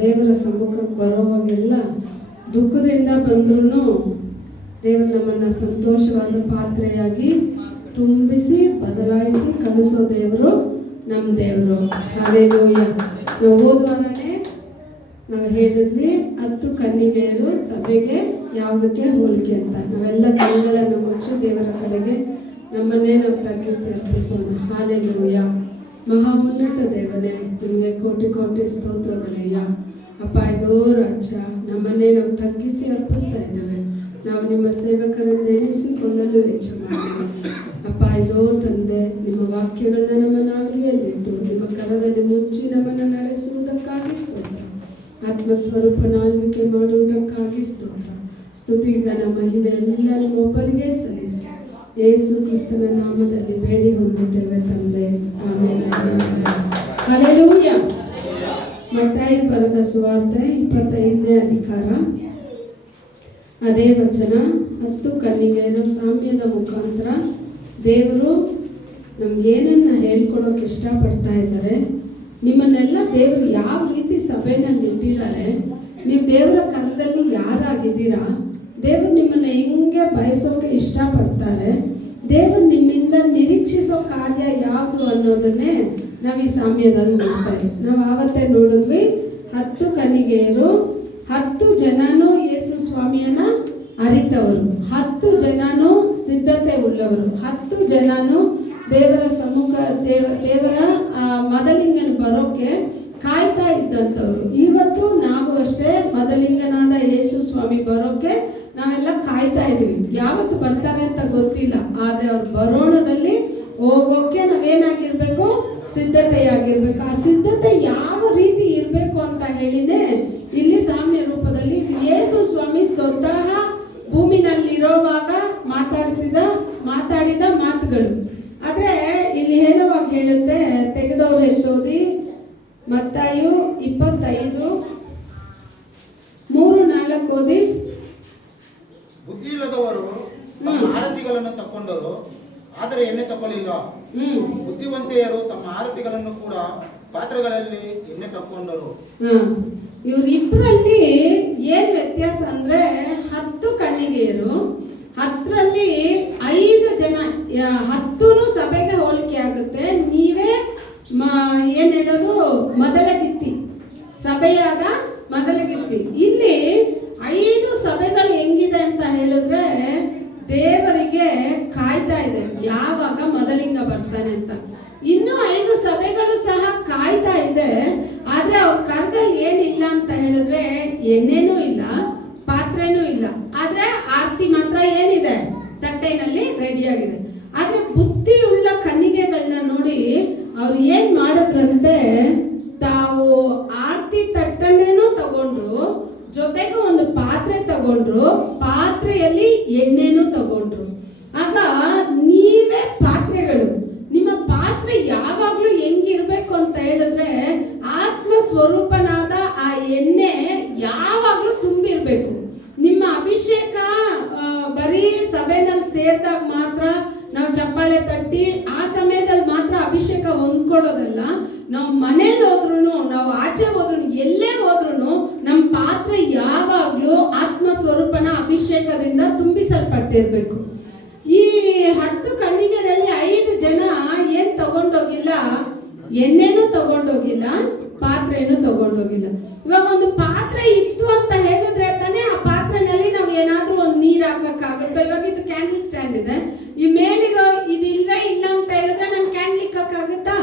ದೇವರ ಸಮ್ಮುಖಕ್ಕೆ ಬರೋವಾಗೆಲ್ಲ ದುಃಖದಿಂದ ಬಂದ್ರೂ ದೇವರು ನಮ್ಮನ್ನು ಸಂತೋಷವಾದ ಪಾತ್ರೆಯಾಗಿ ತುಂಬಿಸಿ ಬದಲಾಯಿಸಿ ಕಳಿಸೋ ದೇವರು ನಮ್ಮ ದೇವರು. ಹಲ್ಲೆಲೂಯಾ. ನಾವು ಹೋದ್ವಾರನೇ ನಾವು ಹೇಳಿದ್ವಿ 10 ಕನ್ನಿಕೆಯರು ಸಭೆಗೆ ಯಾವುದಕ್ಕೆ ಹೋಲಿಕೆ ಅಂತ. ನಾವೆಲ್ಲ ಕಣ್ಣುಗಳನ್ನು ಮುಚ್ಚಿ ದೇವರ ಕಡೆಗೆ ನಮ್ಮನ್ನೇ ನಾವು ತಗ್ಗಿಸಿ ಅರ್ಪಿಸೋಣ. ಹಲ್ಲೆಲೂಯಾ. ಮಹಾ ಉನ್ನತ ದೇವನೇ, ನಿಮಗೆ ಕೋಟಿ ಕೋಟಿ ಸ್ತೋತ್ರಗಳಯ್ಯ. ಅಪ್ಪ, ಇದೋ ರಾಜ್ಯ ನಮ್ಮನ್ನೇ ನಾವು ತಗ್ಗಿಸಿ ಅರ್ಪಿಸ್ತಾ ಇದ್ದೇವೆ. ನಾವು ನಿಮ್ಮ ಸೇವಕರನ್ನು ಎನಿಸಿಕೊಳ್ಳಲು ವೆಚ್ಚ ಮಾಡಿದ್ದೇವೆ. ಅಪ್ಪ, ಇದೋ ತಂದೆ, ನಿಮ್ಮ ವಾಕ್ಯಗಳನ್ನ ನಮ್ಮ ನಾಲಿಗೆಯಲ್ಲಿಟ್ಟು ನಿಮ್ಮ ಕರದಲ್ಲಿ ಮುಚ್ಚಿ ನಮ್ಮನ್ನು ನಡೆಸುವುದಕ್ಕಾಗಿ ಸ್ತೋತ್ರ. ಆತ್ಮಸ್ವರೂಪನ ಆಳ್ವಿಕೆ ಮಾಡುವುದಕ್ಕಾಗಿ ಸ್ತೋತ್ರ. ಸ್ತುತಿ ಘನ ಮಹಿಮೆ ಎಲ್ಲ ನಿಮ್ಮೊಬ್ಬರಿಗೆ ಸಲ್ಲಿಸಿ ಯೇಸು ಕ್ರಿಸ್ತನ ನಾಮದಲ್ಲಿ ಬೇಡಿ ಹೊಂದುತ್ತೇವೆ ತಂದೆ. ಆಮೇಲೆ ಹಲ್ಲೆಲೂಯಾ. ಮತ್ತಾಯಿ ಬರೆದ ಸುವಾರ್ತೆ 25ನೇ ಅಧಿಕಾರ, ಅದೇ ವಚನ. 10 ಕನ್ನಿಕೆಯರು ಸಾಮ್ಯದ ಮುಖಾಂತರ ದೇವರು ನಮ್ಗೇನನ್ನ ಹೇಳ್ಕೊಡೋಕೆ ಇಷ್ಟಪಡ್ತಾ ಇದ್ದಾರೆ. ನಿಮ್ಮನ್ನೆಲ್ಲ ದೇವರು ಯಾವ ರೀತಿ ಸಭೆನಲ್ಲಿ ಇಟ್ಟಿದ್ದಾರೆ, ನೀವು ದೇವರ ಕರದಲ್ಲಿ ಯಾರಾಗಿದ್ದೀರಾ, ದೇವರು ನಿಮ್ಮನ್ನ ಹೆಂಗೆ ಬಯಸೋಕೆ ಇಷ್ಟಪಡ್ತಾರೆ, ದೇವರು ನಿಮ್ಮಿಂದ ನಿರೀಕ್ಷಿಸೋ ಕಾರ್ಯ ಯಾವುದು ಅನ್ನೋದನ್ನೇ ನಾವು ಈ ಸಾಮ್ಯದಲ್ಲಿ ನೋಡ್ತಾ ಇದ್ದೀವಿ. ನಾವು ಆವತ್ತೇ ನೋಡಿದ್ವಿ, 10 ಕನ್ನಿಕೆಯರು 10 ಜನನೂ ಯೇಸು ಸ್ವಾಮಿಯನ್ನ ಅರಿತವರು, 10 ಜನನೂ ಸಿದ್ಧತೆ ಉಳ್ಳವರು, 10 ಜನನೂ ದೇವರ ಸಮ್ಮುಖ ದೇವರ ಮದಲಿಂಗನ ಬರೋಕೆ ಕಾಯ್ತಾ ಇದ್ದಂಥವ್ರು. ಇವತ್ತು ನಾವು ಅಷ್ಟೇ ಮದಲಿಂಗನಾದ ಯೇಸು ಸ್ವಾಮಿ ಬರೋಕೆ ನಾವೆಲ್ಲ ಕಾಯ್ತಾ ಇದೀವಿ. ಯಾವತ್ತು ಬರ್ತಾರೆ ಅಂತ ಗೊತ್ತಿಲ್ಲ, ಆದ್ರೆ ಅವ್ರು ಬರೋಣದಲ್ಲಿ ಹೋಗೋಕೆ ನಾವೇನಾಗಿರ್ಬೇಕು, ಸಿದ್ಧತೆಯಾಗಿರ್ಬೇಕು. ಆ ಸಿದ್ಧತೆ ಯಾವ ರೀತಿ ಇರಬೇಕು ಅಂತ ಹೇಳಿನೇ ಇಲ್ಲಿ ಸಾಮ್ಯ ರೂಪದಲ್ಲಿ ಯೇಸು ಸ್ವಾಮಿ ಸ್ವತಃ ಭೂಮಿನಲ್ಲಿರೋವಾಗ ಮಾತಾಡಿದ ಮಾತುಗಳು. ಆದ್ರೆ ಇಲ್ಲಿ ಹೇಳುವಾಗ ಹೇಳುತ್ತೆ, ತೆಗೆದವ್ರು ಎತ್ತೋದಿ ಮತ್ತಾಯು 25:3-4 ಓದಿ. ಬುದ್ಧಿ ಇಲ್ಲದವರು ತಮ್ಮ ಆರತಿಗಳನ್ನು ತಕ್ಕೊಂಡರು, ಆದರೆ ಎಣ್ಣೆ ತಕೊಳ್ಳಿಲ್ಲ. ಬುದ್ಧಿವಂತೆಯರು ತಮ್ಮ ಆರತಿಗಳನ್ನು ಕೂಡ ಪಾತ್ರೆಗಳಲ್ಲಿ ಎಣ್ಣೆ ತಕ್ಕೊಂಡರು. ಇವರಿಬ್ಬರಲ್ಲಿ ಏನ್ ವ್ಯತ್ಯಾಸ ಅಂದ್ರೆ, 10 ಕನ್ನಿಕೆಯರು 10ರಲ್ಲಿ 5 ಜನ, 10 ಸಭೆಗೆ ಹೋಲಿಕೆ ಆಗುತ್ತೆ. ನೀವೇ ಏನ್ ಹೇಳೋದು, ಮೊದಲ ಗಿತ್ತಿ, ಸಭೆಯಾದ ಮೊದಲ ಗಿತ್ತಿ. ಇಲ್ಲಿ 5 ಸಭೆಗಳು ಹೆಂಗಿದೆ ಅಂತ ಹೇಳಿದ್ರೆ, ದೇವರಿಗೆ ಕಾಯ್ತಾ ಇದೆ ಯಾವಾಗ ಮದಲಿಂಗ ಬರ್ತಾನೆ ಅಂತ. ಇನ್ನು 5 ಸಭೆಗಳು ಸಹ ಕಾಯ್ತಾ ಇದೆ. ಆದ್ರೆ ಅವ್ರ ಕರದಲ್ಲಿ ಏನಿಲ್ಲ ಅಂತ ಹೇಳಿದ್ರೆ, ಎಣ್ಣೆನೂ ಇಲ್ಲ, ಪಾತ್ರೆನೂ ಇಲ್ಲ. ಆದ್ರೆ ಆರತಿ ಮಾತ್ರ ಏನಿದೆ, ತಟ್ಟೆನಲ್ಲಿ ರೆಡಿಯಾಗಿದೆ. ಆದ್ರೆ ಬುದ್ಧಿಯುಳ್ಳ ಕನ್ನಿಕೆಗಳನ್ನ ನೋಡಿ ಅವ್ರು ಏನ್ ಮಾಡಿದ್ರಂತೆ, ತಾವು ಆರತಿ ತಟ್ಟನ್ನೇನೂ ತಗೊಂಡ್ರು, ಜೊತೆಗೆ ಒಂದು ಪಾತ್ರೆ ತಗೊಂಡ್ರು, ಪಾತ್ರೆಯಲ್ಲಿ ಎಣ್ಣೆನೂ ತಗೊಂಡ್ರು. ಆಗ ನೀವೇ ಪಾತ್ರೆಗಳು, ನಿಮ್ಮ ಪಾತ್ರೆ ಯಾವಾಗ್ಲೂ ಹೆಂಗಿರ್ಬೇಕು ಅಂತ ಹೇಳಿದ್ರೆ, ಆತ್ಮ ಸ್ವರೂಪನಾದ ಆ ಎಣ್ಣೆ ಯಾವಾಗ್ಲೂ ತುಂಬಿರ್ಬೇಕು. ನಿಮ್ಮ ಅಭಿಷೇಕ ಬರೀ ಸಭೆನಲ್ಲಿ ಸೇರಿದಾಗ ಮಾತ್ರ ನಾವು ಚಪ್ಪಾಳೆ ತಟ್ಟಿ ಆ ಸಮಯದಲ್ಲಿ ಮಾತ್ರ ಅಭಿಷೇಕ ಹೊಂದ್ಕೊಳ್ಳೋದಲ್ಲ. ನಾವು ಮನೇಲಿ ಹೋದ್ರು, ನಾವು ಆಚೆ ಹೋದ್ರು, ಎಲ್ಲೇ ಹೋದ್ರು ನಮ್ಮ ಪಾತ್ರೆ ಯಾವಾಗ್ಲೂ ಆತ್ಮ ಸ್ವರೂಪನ ಅಭಿಷೇಕದಿಂದ ತುಂಬಿಸಲ್ಪಟ್ಟಿರ್ಬೇಕು. ಈ 10 ಕನ್ನಿಕೆಯರಲ್ಲಿ 5 ಜನ ಏನ್ ತಗೊಂಡೋಗಿಲ್ಲ, ಎಣ್ಣೆನೂ ತಗೊಂಡೋಗಿಲ್ಲ, ಪಾತ್ರೆನೂ ತಗೊಂಡೋಗಿಲ್ಲ. ಇವಾಗ ಒಂದು ಪಾತ್ರೆ ಇತ್ತು ಅಂತ ಹೇಳಿದ್ರೆ ತಾನೇ ಆ ಪಾತ್ರೆನಲ್ಲಿ ನಾವು ಏನಾದ್ರೂ ಒಂದು ನೀರ್ ಹಾಕಕ್ಕಾಗುತ್ತೆ. ಇವಾಗ ಇದು ಕ್ಯಾಂಡಲ್ ಸ್ಟ್ಯಾಂಡ್ ಇದೆ, ಈ ಮೇಲಿರೋ ಇದು ಇಲ್ವೇ ಇಲ್ಲ ಅಂತ ಹೇಳಿದ್ರೆ ನಾನು ಕ್ಯಾಂಡಲ್ ಇಕ್ಕಾಗುತ್ತಾ?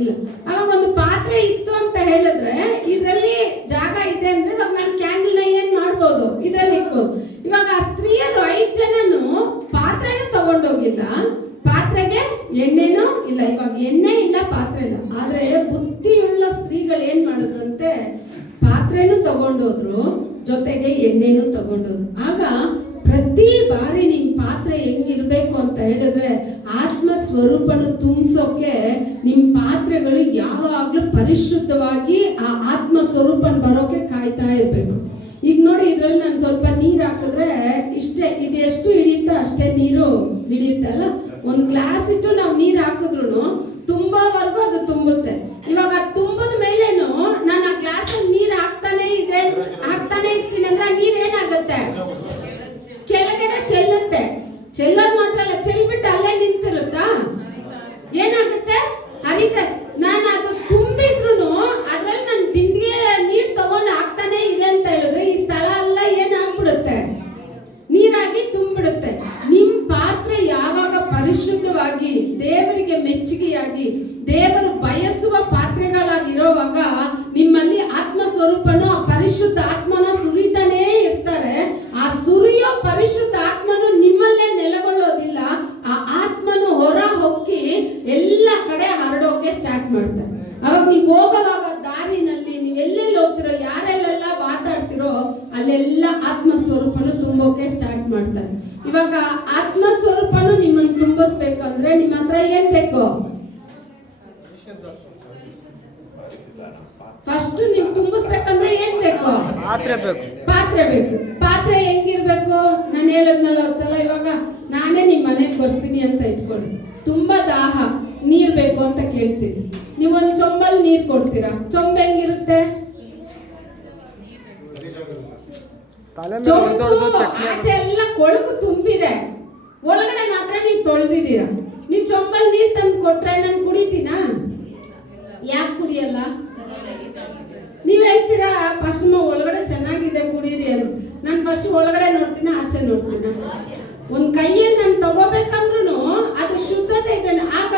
ಇಲ್ಲ. ಅವಾಗ ಒಂದು ಪಾತ್ರೆ ಇತ್ತು ಅಂತ ಹೇಳಿದ್ರೆ ಇದ್ರಲ್ಲಿ ಜಾಗ ಇದೆ ಅಂದ್ರೆ ಇವಾಗ ನಾನು ಕ್ಯಾಂಡಲ್ನ ಏನ್ ಮಾಡ್ಬೋದು, ಇದ್ರಲ್ಲಿ ಇಕ್ಬೋದು. ಇವಾಗ ಆ ಸ್ತ್ರೀಯರು 5 ಜನನು ಪಾತ್ರೆನೂ ತಗೊಂಡೋಗಿಲ್ಲ, ಪಾತ್ರೆಗೆ ಎಣ್ಣೆನೂ ಇಲ್ಲ. ಇವಾಗ ಎಣ್ಣೆ ಇಲ್ಲ, ಪಾತ್ರೆ ಇಲ್ಲ. ಆದ್ರೆ ಬುದ್ಧಿಯುಳ್ಳ ಸ್ತ್ರೀಗಳು ಏನ್ ಮಾಡಿದ್ರಂತೆ, ಪಾತ್ರೆನೂ ತಗೊಂಡೋದ್ರು, ಜೊತೆಗೆ ಎಣ್ಣೆನೂ ತಗೊಂಡೋದ್ರು. ಆಗ ಪ್ರತಿ ಬಾರಿ ನಿಮ್ ಪಾತ್ರೆ ಹೆಂಗಿರ್ಬೇಕು ಅಂತ ಹೇಳಿದ್ರೆ, ಆತ್ಮ ಸ್ವರೂಪನು ತುಂಬಿಸೋಕೆ ನಿಮ್ ಪಾತ್ರೆಗಳು ಯಾವಾಗ್ಲೂ ಪರಿಶುದ್ಧವಾಗಿ ಆ ಆತ್ಮ ಸ್ವರೂಪನ್ ಬರೋಕೆ ಕಾಯ್ತಾ ಇರ್ಬೇಕು. ಈಗ ನೋಡಿ, ಇದ್ರಲ್ಲಿ ನಾನು ಸ್ವಲ್ಪ ನೀರು ಹಾಕಿದ್ರೆ ಇಷ್ಟೇ, ಇದು ಎಷ್ಟು ಹಿಡಿಯುತ್ತೋ ಅಷ್ಟೇ ನೀರು ಹಿಡಿಯುತ್ತೆ ಅಲ್ಲ. ಒಂದು ಗ್ಲಾಸ್ ಇಟ್ಟು ನಾವು ನೀರು ಹಾಕಿದ್ರು ತುಂಬಾವರೆಗೂ ಅದು ತುಂಬುತ್ತೆ. ಇವಾಗ ತುಂಬಿದ ಮೇಲೇನು ನಾನು ಆ ಗ್ಲಾಸ್ ಗ್ಲಾಸಲ್ಲಿ ನೀರು ಹಾಕ್ತಾನೆ ಇರ್ತೀನಿ ಅಂದ್ರೆ ಆ ನೀರ್ ಏನಾಗುತ್ತೆ? ಕೆಳಗಡೆ ಚೆಲ್ಲುತ್ತೆ. ಚೆಲ್ಲೋದು ಮಾತ್ರ ಅಲ್ಲ, ಚೆಲ್ಬಿಟ್ಟು ಅಲ್ಲೇ ನಿಂತಿರುತ್ತಾ? ಏನಾಗುತ್ತೆ? ಹರಿತೆ. ನಾನು ಅದು ತುಂಬಿದ್ರು ಅದ್ರಲ್ಲಿ ನಾನು ಬಿಂದಿಗೆ ನೀರ್ ತಗೊಂಡು ಹಾಕ್ತಾನೆ ಇದೆ ಅಂತ ಹೇಳಿದ್ರೆ ಈ ಸ್ಥಳ ಎಲ್ಲ ಏನಾಗ್ಬಿಡುತ್ತೆ? ನೀರಾಗಿ ತುಂಬಿಡುತ್ತೆ. ನಿಮ್ ಪಾತ್ರೆ ಯಾವಾಗ ಪರಿಶುದ್ಧವಾಗಿ ದೇವರಿಗೆ ಮೆಚ್ಚುಗೆಯಾಗಿ ದೇವರು ಬಯಸುವ ಪಾತ್ರೆಗಳಾಗಿರೋವಾಗ ನಿಮ್ಮಲ್ಲಿ ಆತ್ಮ ಸ್ವರೂಪನು ಆ ಪರಿಶುದ್ಧ ಆತ್ಮನ ಸುರಿತಾನೇ ಇರ್ತಾರೆ. ಆ ಸುರಿಯೋ ಪರಿಶುದ್ಧ ಆತ್ಮನು ನಿಮ್ಮಲ್ಲೇ ನೆಲೆಗೊಳ್ಳೋದಿಲ್ಲ. ಆ ಆತ್ಮನು ಹೊರ ಹೊಕ್ಕಿ ಎಲ್ಲ ಕಡೆ ಹರಡೋಕೆ ಸ್ಟಾರ್ಟ್ ಮಾಡ್ತಾರೆ. ಅವಾಗ ನೀವು ಹೋಗುವಾಗ ದಾರಿನಲ್ಲಿ ನೀವು ಎಲ್ಲೆಲ್ಲಿ ಹೋಗ್ತಿರೋ, ಯಾರೆಲ್ಲೆಲ್ಲ ಮಾತಾಡ್ತಿರೋ ಅಲ್ಲೆಲ್ಲ ಆತ್ಮ ಸ್ವರೂಪನು ತುಂಬೋಕೆ ಸ್ಟಾರ್ಟ್ ಮಾಡ್ತಾರೆ. ಇವಾಗ ಆತ್ಮ ಸ್ವರೂಪನು ನಿಮ್ಮನ್ನು ತುಂಬಿಸ್ಬೇಕಂದ್ರೆ ನಿಮ್ಮ ಹತ್ರ ಏನ್ ಬೇಕು? ಫಸ್ಟ್ ನೀವು ತುಂಬಿಸ್ಬೇಕಂದ್ರೆ ಏನ್ ಬೇಕು? ಪಾತ್ರೆ ಬೇಕು. ಪಾತ್ರೆ ಹೆಂಗಿರ್ಬೇಕು? ನಾನು ಹೇಳದ್ನಲ್ಲ ಒಂದ್ಸಲ, ಇವಾಗ ನಾನೇ ನಿಮ್ ಮನೆಗೆ ಬರ್ತೀನಿ ಅಂತ ಇಟ್ಕೊಳ್ಳಿ, ತುಂಬಾ ದಾಹ, ನೀರ್ ಬೇಕು ಅಂತ ಕೇಳ್ತೀನಿ. ನೀವೊಂದ್ ಚೊಂಬಲ್ ನೀರ್ ಕೊಡ್ತೀರಾ. ಚೊಂಬ ಹೆಂಗಿರುತ್ತೆ? ಚೊಂಬು ಆಚೆ ಎಲ್ಲ ಕೊಳಕು ತುಂಬಿದೆ, ಒಳಗಡೆ ಮಾತ್ರ ನೀವು ತೊಳೆದಿದ್ದೀರಾ. ನೀವು ಚೊಂಬಲ್ ನೀರ್ ತಂದು ಕೊಟ್ರೆ ನಾನು ಕುಡಿತೀನಾ? ಯಾಕೆ ಕುಡಿಯಲ್ಲ? ನೀವ್ ಹೇಳ್ತೀರಾ ಫಸ್ಟ್ ಒಳಗಡೆ ಚೆನ್ನಾಗಿದೆ ಕುಡೀರಿ ಅಂತ. ನಾನು ಫಸ್ಟ್ ಒಳಗಡೆ ನೋಡ್ತೀನಿ, ಆಚೆ ನೋಡ್ತೀನ. ಒಂದ್ ಕೈಯಲ್ಲಿ ನಾನು ತಗೋಬೇಕಂದ್ರೂ ಅದು ಶುದ್ಧತೆ ಇದೆ. ಆಗ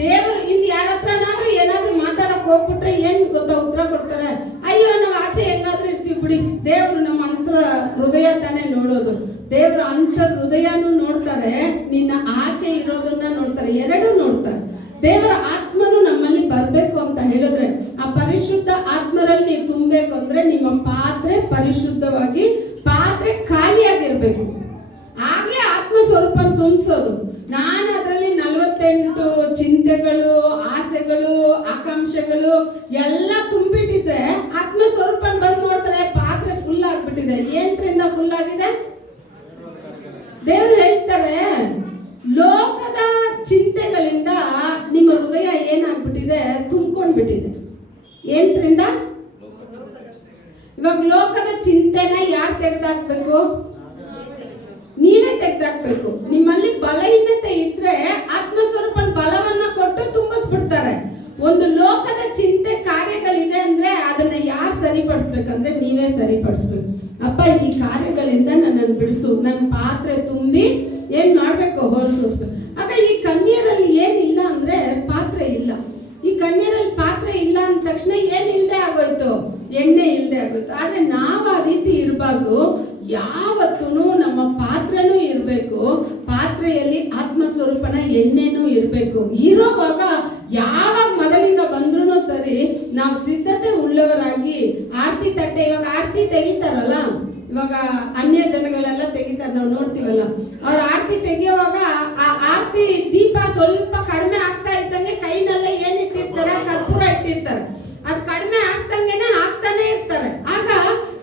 ದೇವರು ಇಲ್ಲಿ ಯಾರ ಹತ್ರನಾದ್ರೂ ಏನಾದ್ರೂ ಮಾತಾಡಕ್ ಹೋಗ್ಬಿಟ್ರೆ ಏನ್ ಗೊತ್ತಾ ಉತ್ತರ ಕೊಡ್ತಾರೆ? ಅಯ್ಯೋ ನಾವು ಆಚೆ ಹೆಂಗಾದ್ರೂ ಇರ್ತೀವಿ ಬಿಡಿ. ದೇವ್ರು ನಮ್ಮ ಅಂತರ ಹೃದಯ ತಾನೇ ನೋಡೋದು. ದೇವ್ರ ಅಂತರ್ ಹೃದಯನೂ ನೋಡ್ತಾರೆ, ನಿನ್ನ ಆಚೆ ಇರೋದನ್ನ ನೋಡ್ತಾರೆ, ಎರಡೂ ನೋಡ್ತಾರೆ. ದೇವರ ಆತ್ಮನು ನಮ್ಮಲ್ಲಿ ಬರ್ಬೇಕು ಅಂತ ಹೇಳಿದ್ರೆ ಆ ಪರಿಶುದ್ಧ ಆತ್ಮರಲ್ಲಿ ನೀವು ತುಂಬಬೇಕು ಅಂದ್ರೆ ನಿಮ್ಮ ಪಾತ್ರೆ ಪರಿಶುದ್ಧವಾಗಿ, ಪಾತ್ರೆ ಖಾಲಿಯಾಗಿರ್ಬೇಕು. ಆಗ್ಲೇ ಆತ್ಮ ಸ್ವರೂಪ ತುಂಬಿಸೋದು. ನಾನು ಅದರಲ್ಲಿ 48 ಚಿಂತೆಗಳು, ಆಸೆಗಳು, ಆಕಾಂಕ್ಷೆಗಳು ಎಲ್ಲ ತುಂಬಿಟ್ಟಿದ್ರೆ ಆತ್ಮ ಸ್ವರೂಪ ಬಂದು ನೋಡ್ತಾರೆ ಪಾತ್ರೆ ಫುಲ್ ಆಗ್ಬಿಟ್ಟಿದೆ. ಏನ್ರಿಂದ ಫುಲ್ ಆಗಿದೆ? ದೇವ್ರು ಹೇಳ್ತಾರೆ ಲೋಕದ ಚಿಂತೆಗಳಿಂದ ನಿಮ್ಮ ಹೃದಯ ಏನಾಗ್ಬಿಟ್ಟಿದೆ? ತುಂಬ್ಕೊಂಡ್ಬಿಟ್ಟಿದೆ. ಏನ್ರಿಂದ? ಇವಾಗ ಲೋಕದ ಚಿಂತೆನ ಯಾರು ತೆಗೆದಾಕ್ಬೇಕು? ನೀವೇ ತೆಗೆದಾಕ್ಬೇಕು. ನಿಮ್ಮಲ್ಲಿ ಬಲಹೀನತೆ ಇದ್ರೆ ಆತ್ಮಸ್ವರೂಪನ ಬಲವನ್ನ ಕೊಟ್ಟು ತುಂಬಿಸ್ಬಿಡ್ತಾರೆ. ಒಂದು ಲೋಕದ ಚಿಂತೆ ಕಾರ್ಯಗಳಿದೆ ಅಂದ್ರೆ ಅದನ್ನ ಯಾರು ಸರಿಪಡಿಸ್ಬೇಕಂದ್ರೆ ನೀವೇ ಸರಿಪಡಿಸ್ಬೇಕು. ಅಪ್ಪ ಈ ಕಾರ್ಯಗಳಿಂದ ನನ್ನನ್ನು ಬಿಡಿಸು, ನನ್ನ ಪಾತ್ರೆ ತುಂಬಿ ಏನ್ ಮಾಡ್ಬೇಕು? ಹೊರಸೋಸ್ಬೇಕು. ಆಗ ಈ ಕನ್ಯರಲ್ಲಿ ಏನಿಲ್ಲ ಅಂದ್ರೆ ಪಾತ್ರೆ ಇಲ್ಲ. ಈ ಕನ್ಯರಲ್ಲಿ ಪಾತ್ರೆ ಇಲ್ಲ ಅಂದ ತಕ್ಷಣ ಏನ್ ಇಲ್ದೆ ಆಗೋಯ್ತು? ಎಣ್ಣೆ ಇಲ್ದೆ ಆಗೋಯ್ತು. ಆದ್ರೆ ನಾವು ಆ ರೀತಿ ಇರಬಾರ್ದು. ಯಾವತ್ತೂ ನಮ್ಮ ಪಾತ್ರೆನೂ ಇರಬೇಕು, ಪಾತ್ರೆಯಲ್ಲಿ ಆತ್ಮಸ್ವರೂಪನ ಎಣ್ಣೆನೂ ಇರಬೇಕು. ಇರೋವಾಗ ಯಾವಾಗ ಮೊದಲಿಂದ ಬಂದ್ರೂ ಸರಿ ನಾವು ಸಿದ್ಧತೆ ಉಳ್ಳವರಾಗಿ ಆರತಿ ತಟ್ಟೆ, ಇವಾಗ ಆರತಿ ತೆಗಿತಾರಲ್ಲ, ಇವಾಗ ಅನ್ಯ ಜನಗಳೆಲ್ಲ ತೆಗಿತಾರೆ, ನಾವು ನೋಡ್ತೀವಲ್ಲ. ಅವ್ರ ಆರತಿ ತೆಗಿಯುವಾಗ ಆ ಆರತಿ ದೀಪ ಸ್ವಲ್ಪ ಕಡಿಮೆ ಆಗ್ತಾ ಇದ್ದಂಗೆ ಕೈನಲ್ಲೇ ಏನ್ ಇಟ್ಟಿರ್ತಾರೆ? ಕರ್ಪೂರ ಇಟ್ಟಿರ್ತಾರೆ. ಅದು ಕಡಿಮೆ ಆಗ್ತಂಗೆನೆ ಹಾಕ್ತಾನೆ ಇರ್ತಾರೆ. ಆಗ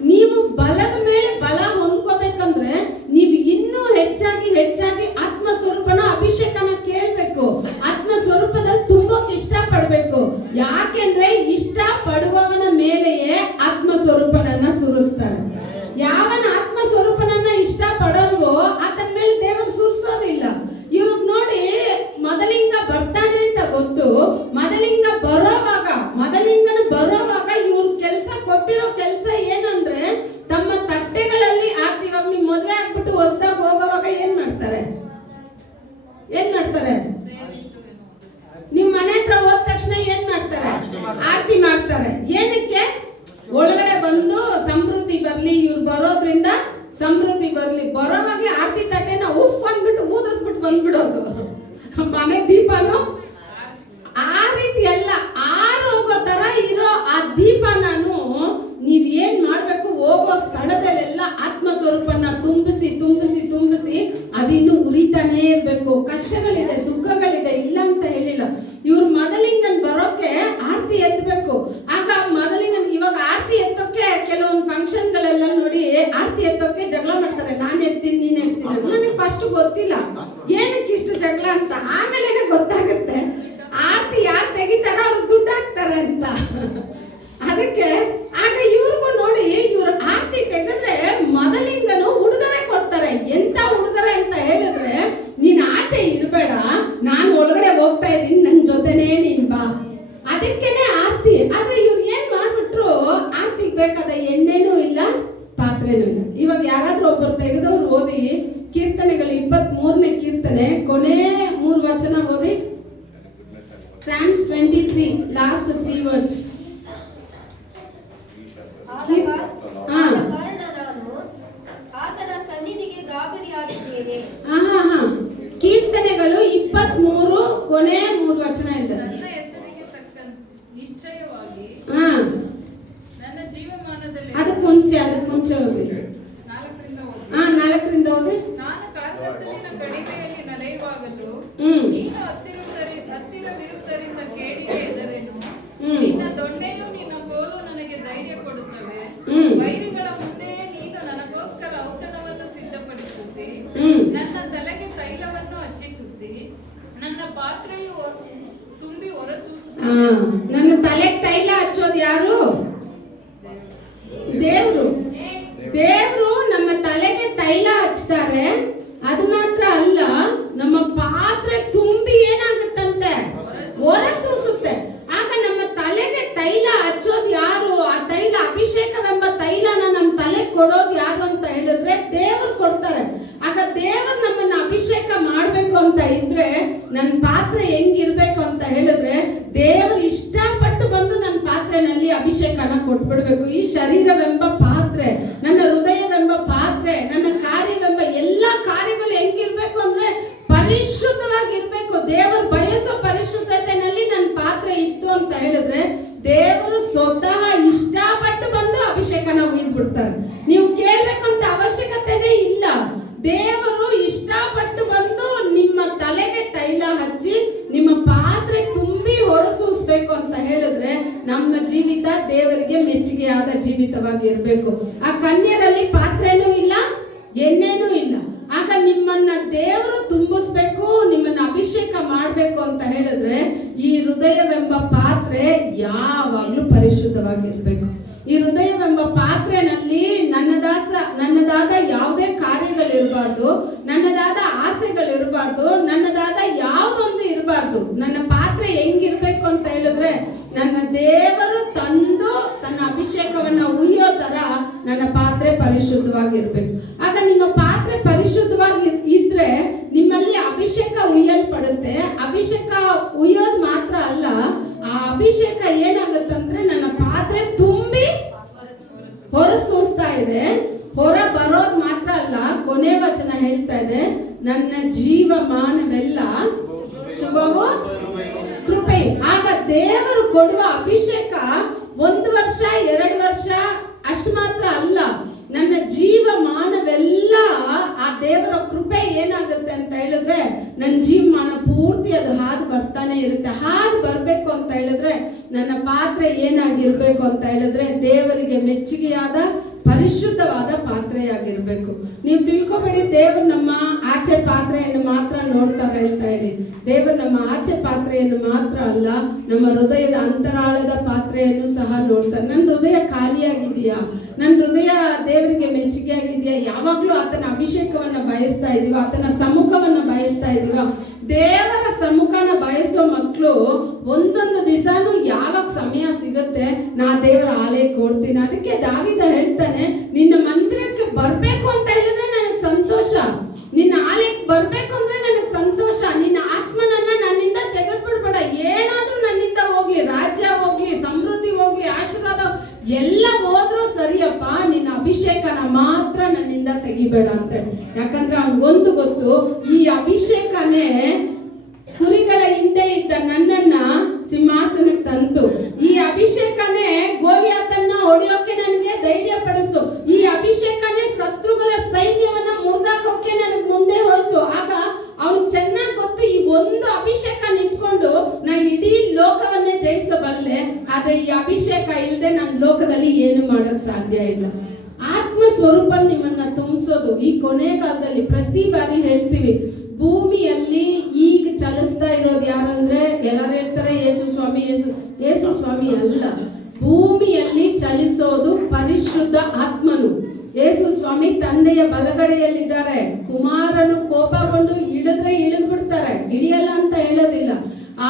ನೀವು ಬಲದ ಮೇಲೆ ಬಲ ಹೊಂದ್ಕೋಬೇಕಂದ್ರೆ ನೀವು ಇನ್ನೂ ಹೆಚ್ಚಾಗಿ ಹೆಚ್ಚಾಗಿ ಆತ್ಮ ಸ್ವರೂಪನ ಅಭಿಷೇಕನ ಕೇಳ್ಬೇಕು. ಆತ್ಮ ಸ್ವರೂಪದಲ್ಲಿ ತುಂಬೋಕ್ ಇಷ್ಟ ಪಡ್ಬೇಕು. ಯಾಕೆಂದ್ರೆ ಇಷ್ಟ ಪಡುವವನ ಮೇಲೆಯೇ ಆತ್ಮ ಸ್ವರೂಪನನ್ನ ಸುರಿಸ್ತಾರೆ. ಯಾವನ ಆತ್ಮ ಸ್ವರೂಪನನ್ನ ಇಷ್ಟ ಪಡಲ್ವೋ ಆತನ ಮೇಲೆ ದೇವರು ಸುರಿಸೋದಿಲ್ಲ. ಇವ್ರಿಗೆ ನೋಡಿ ಮೊದಲಿಂಗ ಬರ್ತಾನೆ ಅಂತ ಗೊತ್ತು. ಮೊದಲಿಂಗನ ಬರೋವಾಗ ಇವ್ರ ಕೆಲಸ ಕೊಟ್ಟಿರೋ ಕೆಲಸ ಏನಂದ್ರೆ ತಮ್ಮ ತಟ್ಟೆಗಳಲ್ಲಿ ಆರ್ತಿ. ಇವಾಗ ನಿಮ್ ಮದ್ವೆ ಆಗ್ಬಿಟ್ಟು ಹೊಸದಾಗ ಹೋಗೋವಾಗ ಏನ್ ಮಾಡ್ತಾರೆ? ನಿಮ್ ಮನೆ ಹತ್ರ ಹೋದ ತಕ್ಷಣ ಏನ್ ಮಾಡ್ತಾರೆ? ಆರತಿ ಮಾಡ್ತಾರೆ. ಏನಕ್ಕೆ? ಒಳಗಡೆ ಬಂದು ಸಮೃದ್ಧಿ ಬರ್ಲಿ, ಇವ್ರು ಬರೋದ್ರಿಂದ ಸಮೃದ್ಧಿ ಬರ್ಲಿ. ಬರೋವಾಗ್ಲೇ ಆರತಿ ತಟ್ಟೆನ ಉಫ್ ಅಂದ್ಬಿಟ್ಟು ಊದಿಸ್ಬಿಟ್ಟು ಬಂದ್ಬಿಡೋದು. ಮನೆ ದೀಪನು ಆ ರೀತಿ ಅಲ್ಲ, ಆರೋಗೋ ತರ ಇರೋ ಆ ದೀಪ ನಾನು ನೀವ್ ಏನ್ ಮಾಡ್ಬೇಕು? ಹೋಗೋ ಸ್ಥಳದಲ್ಲೆಲ್ಲ ಆತ್ಮ ಸ್ವರೂಪನ ತುಂಬಿಸಿ ತುಂಬಿಸಿ ತುಂಬಿಸಿ ಅದಿನ್ನು ಉರಿತಾನೇ ಇರ್ಬೇಕು. ಕಷ್ಟಗಳಿದೆ, ದುಃಖಗಳಿದೆ, ಇಲ್ಲ ಅಂತ ಹೇಳಿಲ್ಲ. ಇವ್ರು ಮೊದಲಿಂಗನ್ ಬರೋಕೆ ಆರತಿ ಎತ್ತಬೇಕು. ಆಗ ಮೊದಲಿಂಗನ್ ಇವಾಗ ಆರತಿ ಎತ್ತೋಕೆ ಕೆಲವೊಂದು ಫಂಕ್ಷನ್ ಗಳೆಲ್ಲ ನೋಡಿ ಆರತಿ ಎತ್ತೋಕೆ ಜಗಳ ಮಾಡ್ತಾರೆ. ನಾನ್ ಎತ್ತೀನಿ, ನೀನ್ ಎತ್ತೀನಿ. ನನಗೆ ಫಸ್ಟ್ ಗೊತ್ತಿಲ್ಲ ಏನಕ್ಕೆ ಇಷ್ಟು ಜಗಳ ಅಂತ. ಆಮೇಲೆ ಗೊತ್ತಾಗುತ್ತೆ ಆರತಿ ಯಾರು ತೆಗಿತಾರ ಅವ್ರು ದುಡ್ಡು ಹಾಕ್ತಾರೆ ಅಂತ. ಅದಕ್ಕೆ ಆಗ ಇವ್ರಿಗೂ ನೋಡಿ, ಇವ್ರ ಆರ್ತಿ ತೆಗೆದ್ರೆ ಮೊದಲಿಂದನೂ ಉಡುಗೊರೆ ಕೊಡ್ತಾರೆ. ಎಂತ ಉಡುಗೊರೆ ಅಂತ ಹೇಳಿದ್ರೆ, ನೀನ್ ಆಚೆ ಇರಬೇಡ, ನಾನು ಒಳಗಡೆ ಹೋಗ್ತಾ ಇದ್ದೀನಿ, ನನ್ ಜೊತೆನೇ ನೀನ್ ಬಾ. ಅದಕ್ಕೇನೆ ಆರ್ತಿ. ಆದ್ರೆ ಇವ್ರು ಏನ್ ಮಾಡ್ಬಿಟ್ರು, ಆರ್ತಿಗ್ ಬೇಕಾದ ಎಣ್ಣೆನೂ ಇಲ್ಲ, ಪಾತ್ರೆನೂ ಇಲ್ಲ. ಇವಾಗ ಯಾರಾದ್ರೂ ಒಬ್ಬರು ತೆಗೆದವ್ರು ಓದಿ ಕೀರ್ತನೆಗಳು 23ನೇ ಕೀರ್ತನೆ ಕೊನೆ 3 ವಚನ ಓದಿ. Psalms 23 last 3 words. ಕಾರಣ ನಾನು ಆತನ ಸನ್ನಿಧಿಗೆ ಗಾಬರಿಯಾಗಿದ್ದೇನೆ. ಕೀರ್ತನೆಗಳು 23 ಕೊನೆ 3 ವಚನ ಇದೆ. ನನ್ನ ಹೆಸರಿಗೆ ತಕ್ಕಂತೆ ನಿಶ್ಚಯವಾಗಿ ನನ್ನ ಜೀವಮಾನದಲ್ಲಿ ಅದಕ್ಕೆ ಮುಂಚೆ ಓದಿ. 4ರಿಂದ ಓದಿ. ನಾನು ಕಾರ್ಯದಲ್ಲಿನ ಕಡಿಮೆಯಲ್ಲಿ ನಡೆಯುವಾಗಲೂ ನೀನು ಹತ್ತಿರವಿರುವುದರಿಂದ ಕೇಡಿಗೆ ಎದರೆನು. ನಿನ್ನ ದೊಣ್ಣೆಯು ನಿನ್ನ ಕೋಲು ನನಗೆ ಧೈರ್ಯ ಕೊಡುತ್ತವೆ. ವೈರಿಗಳ ಮುಂದೆಯೇ ನೀನು ನನಗೋಸ್ಕರ ಔತಣವನ್ನು ಸಿದ್ಧಪಡಿಸುತ್ತಿ. ನನ್ನ ತಲೆಗೆ ತೈಲವನ್ನು ಹಚ್ಚಿಸುತ್ತಿ. ನನ್ನ ಪಾತ್ರೆಯು ತುಂಬಿ ಹೊರಸೂಸುತ್ತಿ. ನನ್ನ ತಲೆಗೆ ತೈಲ ಹಚ್ಚೋದು ಯಾರು? ದೇವ್ರು. ದೇವ್ರು ನಮ್ಮ ತಲೆಗೆ ತೈಲ ಹಚ್ತಾರೆ. ಅದು ಮಾತ್ರ ಅಲ್ಲ, ನಮ್ಮ ಪಾತ್ರೆ ತುಂಬಿ ಏನಾಗುತ್ತಂತೆ, ಹೊರಸೂಸುತ್ತೆ. ಆಗ ನಮ್ಮ ತಲೆಗೆ ತೈಲ ಹಚ್ಚೋದು ಯಾರು? ಆ ತೈಲ, ಅಭಿಷೇಕವೆಂಬ ತೈಲನ ನಮ್ಮ ತಲೆಗೆ ಕೊಡೋದು ಯಾರು ಅಂತ ಹೇಳಿದ್ರೆ ದೇವರು ಕೊಡ್ತಾರೆ. ಆಗ ದೇವರು ನಮ್ಮನ್ನ ಅಭಿಷೇಕ ಮಾಡ್ಬೇಕು ಅಂತ ಇದ್ರೆ ನನ್ನ ಪಾತ್ರೆ ಹೆಂಗಿರ್ಬೇಕು ಅಂತ ಹೇಳಿದ್ರೆ, ದೇವರು ಇಷ್ಟಪಟ್ಟು ಬಂದು ನನ್ನ ಪಾತ್ರೆನಲ್ಲಿ ಅಭಿಷೇಕನ ಕೊಟ್ಬಿಡ್ಬೇಕು. ಈ ಶರೀರವೆಂಬ ಪಾತ್ರೆ, ನನ್ನ ಹೃದಯವೆಂಬ ಪಾತ್ರೆ, ನನ್ನ ಕಾರ್ಯವೆಂಬ ಎಲ್ಲ ಕಾರ್ಯಗಳು ಹೆಂಗಿರ್ಬೇಕು ಅಂದ್ರೆ ಪರಿಶುದ್ಧವಾಗಿರ್ಬೇಕು. ದೇವರು ಬಯಸೋ ಪರಿಶುದ್ಧತೆನಲ್ಲಿ ನನ್ನ ಪಾತ್ರೆ ಇತ್ತು ಅಂತ ಹೇಳಿದ್ರೆ ದೇವರು ಸ್ವತಃ ಇಷ್ಟಪಟ್ಟು ಬಂದು ಅಭಿಷೇಕನ ಉಯ್ದ್ಬಿಡ್ತಾರೆ. ನೀವು ಕೇಳ್ಬೇಕಂತ ಅವಶ್ಯಕತೆನೇ ಇಲ್ಲ. ದೇವರು ಇಷ್ಟಪಟ್ಟು ಬಂದು ನಿಮ್ಮ ತಲೆಗೆ ತೈಲ ಹಚ್ಚಿ ನಿಮ್ಮ ಪಾತ್ರೆ ತುಂಬಿ ಹೊರಸೂಸ್ಬೇಕು ಅಂತ ಹೇಳಿದ್ರೆ ನಮ್ಮ ಜೀವಿತ ದೇವರಿಗೆ ಮೆಚ್ಚುಗೆಯಾದ ಜೀವಿತವಾಗಿ ಇರಬೇಕು. ಆ ಕನ್ಯರಲ್ಲಿ ಪಾತ್ರೆನೂ ಇಲ್ಲ, ಎಣ್ಣೆನೂ ಇಲ್ಲ. ಆಗ ನಿಮ್ಮನ್ನ ದೇವರು ತುಂಬಿಸ್ಬೇಕು, ನಿಮ್ಮನ್ನ ಅಭಿಷೇಕ ಮಾಡ್ಬೇಕು ಅಂತ ಹೇಳಿದ್ರೆ ಈ ಹೃದಯವೆಂಬ ಪಾತ್ರೆ ಯಾವಾಗ್ಲೂ ಪರಿಶುದ್ಧವಾಗಿರ್ಬೇಕು. ಈ ಹೃದಯವೆಂಬ ಪಾತ್ರೆನಲ್ಲಿ ನನ್ನದಾದ ಯಾವುದೇ ಕಾರ್ಯಗಳಿರಬಾರ್ದು, ನನ್ನದಾದ ಆಸೆಗಳಿರಬಾರ್ದು, ನನ್ನದಾದ ಯಾವುದೊಂದು ಇರಬಾರ್ದು. ನನ್ನ ಪಾತ್ರೆ ಹೆಂಗಿರ್ಬೇಕು ಅಂತ ಹೇಳಿದ್ರೆ ನನ್ನ ದೇವರು ತಂದು ತನ್ನ ಅಭಿಷೇಕವನ್ನ ಉಯ್ಯೋ ತರ ನನ್ನ ಪಾತ್ರೆ ಪರಿಶುದ್ಧವಾಗಿರ್ಬೇಕು. ಆಗ ನಿಮ್ಮ ಪಾತ್ರೆ ಪರಿಶುದ್ಧವಾಗಿ ಇದ್ರೆ ನಿಮ್ಮಲ್ಲಿ ಅಭಿಷೇಕ ಉಯ್ಯಲ್ಪಡುತ್ತೆ. ಅಭಿಷೇಕ ಉಯ್ಯೋದು ಮಾತ್ರ ಅಲ್ಲ, ಆ ಅಭಿಷೇಕ ಏನಾಗುತ್ತಂದ್ರೆ ನನ್ನ ಪಾತ್ರೆ ತುಂಬಿ ಹೊರಸೂಸ್ತಾ ಇದೆ. ಹೊರ ಬರೋದು ಮಾತ್ರ ಅಲ್ಲ, ಕೊನೆ ವಚನ ಹೇಳ್ತಾ ಇದೆ, ನನ್ನ ಜೀವಮಾನವೆಲ್ಲ ಶುಭವೋ ಕೃಪೆ. ಆಗ ದೇವರು ಕೊಡುವ ಅಭಿಷೇಕ 1 ವರ್ಷ 2 ವರ್ಷ ಅಷ್ಟು ಮಾತ್ರ ಅಲ್ಲ, ನನ್ನ ಜೀವಮಾನವೆಲ್ಲ ಆ ದೇವರ ಕೃಪೆ ಏನಾಗುತ್ತೆ ಅಂತ ಹೇಳಿದ್ರೆ ನನ್ನ ಜೀವಮಾನ ಪೂರ್ತಿ ಅದು ಹಾದು ಬರ್ತಾನೆ ಇರುತ್ತೆ. ಹಾದು ಬರ್ಬೇಕು ಅಂತ ಹೇಳಿದ್ರೆ ನನ್ನ ಪಾತ್ರೆ ಏನಾಗಿರ್ಬೇಕು ಅಂತ ಹೇಳಿದ್ರೆ ದೇವರಿಗೆ ಮೆಚ್ಚುಗೆಯಾದ ಪರಿಶುದ್ಧವಾದ ಪಾತ್ರೆಯಾಗಿರ್ಬೇಕು. ನೀವು ತಿಳ್ಕೊಬೇಡಿ ದೇವರು ನಮ್ಮ ಆಚೆ ಪಾತ್ರೆಯನ್ನು ಮಾತ್ರ ನೋಡ್ತಾರೆ ಅಂತ ಹೇಳಿ. ದೇವರು ನಮ್ಮ ಆಚೆ ಪಾತ್ರೆಯನ್ನು ಮಾತ್ರ ಅಲ್ಲ, ನಮ್ಮ ಹೃದಯದ ಅಂತರಾಳದ ಪಾತ್ರೆಯನ್ನು ಸಹ ನೋಡ್ತಾರೆ. ನನ್ನ ಹೃದಯ ಖಾಲಿಯಾಗಿದೆಯಾ? ನನ್ನ ಹೃದಯ ದೇವರಿಗೆ ಮೆಚ್ಚುಗೆ ಆಗಿದೆಯಾ? ಯಾವಾಗ್ಲೂ ಆತನ ಅಭಿಷೇಕವನ್ನ ಬಯಸ್ತಾ ಇದೀವ, ಆತನ ಸಮ್ಮುಖವನ್ನ ಬಯಸ್ತಾ ಇದೀವ. ದೇವರ ಸಮ್ಮುಖನ ಬಯಸೋ ಮಕ್ಕಳು ಒಂದೊಂದು ದಿವಸನೂ ಯಾವಾಗ ಸಮಯ ಸಿಗುತ್ತೆ ನಾ ದೇವರ ಆಲಯಕ್ಕೆ ಓಡ್ತೀನಿ. ಅದಕ್ಕೆ ದಾವಿದ ಹೇಳ್ತಾನೆ, ನಿನ್ನ ಮಂದಿರಕ್ಕೆ ಬರ್ಬೇಕು ಅಂತ ಹೇಳಿದ್ರೆ ನನಗೆ ಸಂತೋಷ, ನಿನ್ನ ಆಲಯಕ್ಕೆ ಬರ್ಬೇಕು ಅಂದ್ರೆ ನನಗೆ ಸಂತೋಷ. ನಿನ್ನ ಆತ್ಮನನ್ನ ನನ್ನಿಂದ ತೆಗೆದ್ಬಿಡ್ಬೇಡ. ಏನಾದ್ರೂ ನನ್ನಿಂದ ಹೋಗ್ಲಿ, ರಾಜ್ಯ ಹೋಗ್ಲಿ, ಸಮೃದ್ಧಿ ಹೋಗ್ಲಿ, ಆಶೀರ್ವಾದ ಎಲ್ಲ ಹೋದ್ರೂ ಸರಿಯಪ್ಪ, ನಿನ್ನ ಅಭಿಷೇಕನ ಮಾತ್ರ ನನ್ನಿಂದ ತೆಗಿಬೇಡ ಅಂತ. ಯಾಕಂದ್ರೆ ಅವನಿಗೊಂದು ಗೊತ್ತು, ಈ ಅಭಿಷೇಕನೇ ಕುರಿಗಳ ಹಿಂದೆ ಇದ್ದ ನನ್ನನ್ನ ಸಿಂಹಾಸನಕ್ಕೆ ತಂತು. ಈ ಅಭಿಷೇಕನೇ ಗೋಲಿಯಾತನ್ನ ಹೊಡೆಯೋಕೆ ನನಗೆ ಧೈರ್ಯ ಪಡಿಸ್ತು. ಈ ಅಭಿಷೇಕನೇ ಶತ್ರುಗಳ ಸೈನ್ಯವನ್ನ ಮುರಿದಾಕೋಕೆ ನನಗೆ ಮುಂದೆ ಹೋಯ್ತು. ಆಗ ಅವನು ಚೆನ್ನಾಗಿ ಗೊತ್ತು, ಈ ಒಂದು ಅಭಿಷೇಕ ನಿಂತ್ಕೊಂಡು ನಾ ಇಡೀ ಲೋಕವನ್ನೇ ಜಯಿಸಬಲ್ಲೆ. ಆದ್ರೆ ಈ ಅಭಿಷೇಕ ಇಲ್ಲದೆ ನನ್ನ ಲೋಕದಲ್ಲಿ ಏನು ಮಾಡಕ್ ಸಾಧ್ಯ ಇಲ್ಲ. ಆತ್ಮ ಸ್ವರೂಪ ನಿಮ್ಮನ್ನ ತುಂಬಿಸೋದು ಈ ಕೊನೆ ಕಾಲದಲ್ಲಿ ಪ್ರತಿ ಬಾರಿ ಹೇಳ್ತೀವಿ. ಭೂಮಿಯಲ್ಲಿ ಈಗ ಚಲಿಸ್ತಾ ಇರೋದು ಯಾರಂದ್ರೆ ಎಲ್ಲರೂ ಹೇಳ್ತಾರೆ ಯೇಸು ಸ್ವಾಮಿ. ಯೇಸು ಸ್ವಾಮಿ ಅಲ್ಲ. ಭೂಮಿಯಲ್ಲಿ ಚಲಿಸೋದು ಪರಿಶುದ್ಧ ಆತ್ಮನು. ಯೇಸು ಸ್ವಾಮಿ ತಂದೆಯ ಬಲಗಡೆಯಲ್ಲಿದ್ದಾರೆ. ಕುಮಾರನು ಕೋಪಗೊಂಡು ಇಳಿದ್ರೆ ಇಳಿದು ಬಿಡ್ತಾರೆ, ಇಳಿಯಲ್ಲ ಅಂತ ಹೇಳೋದಿಲ್ಲ.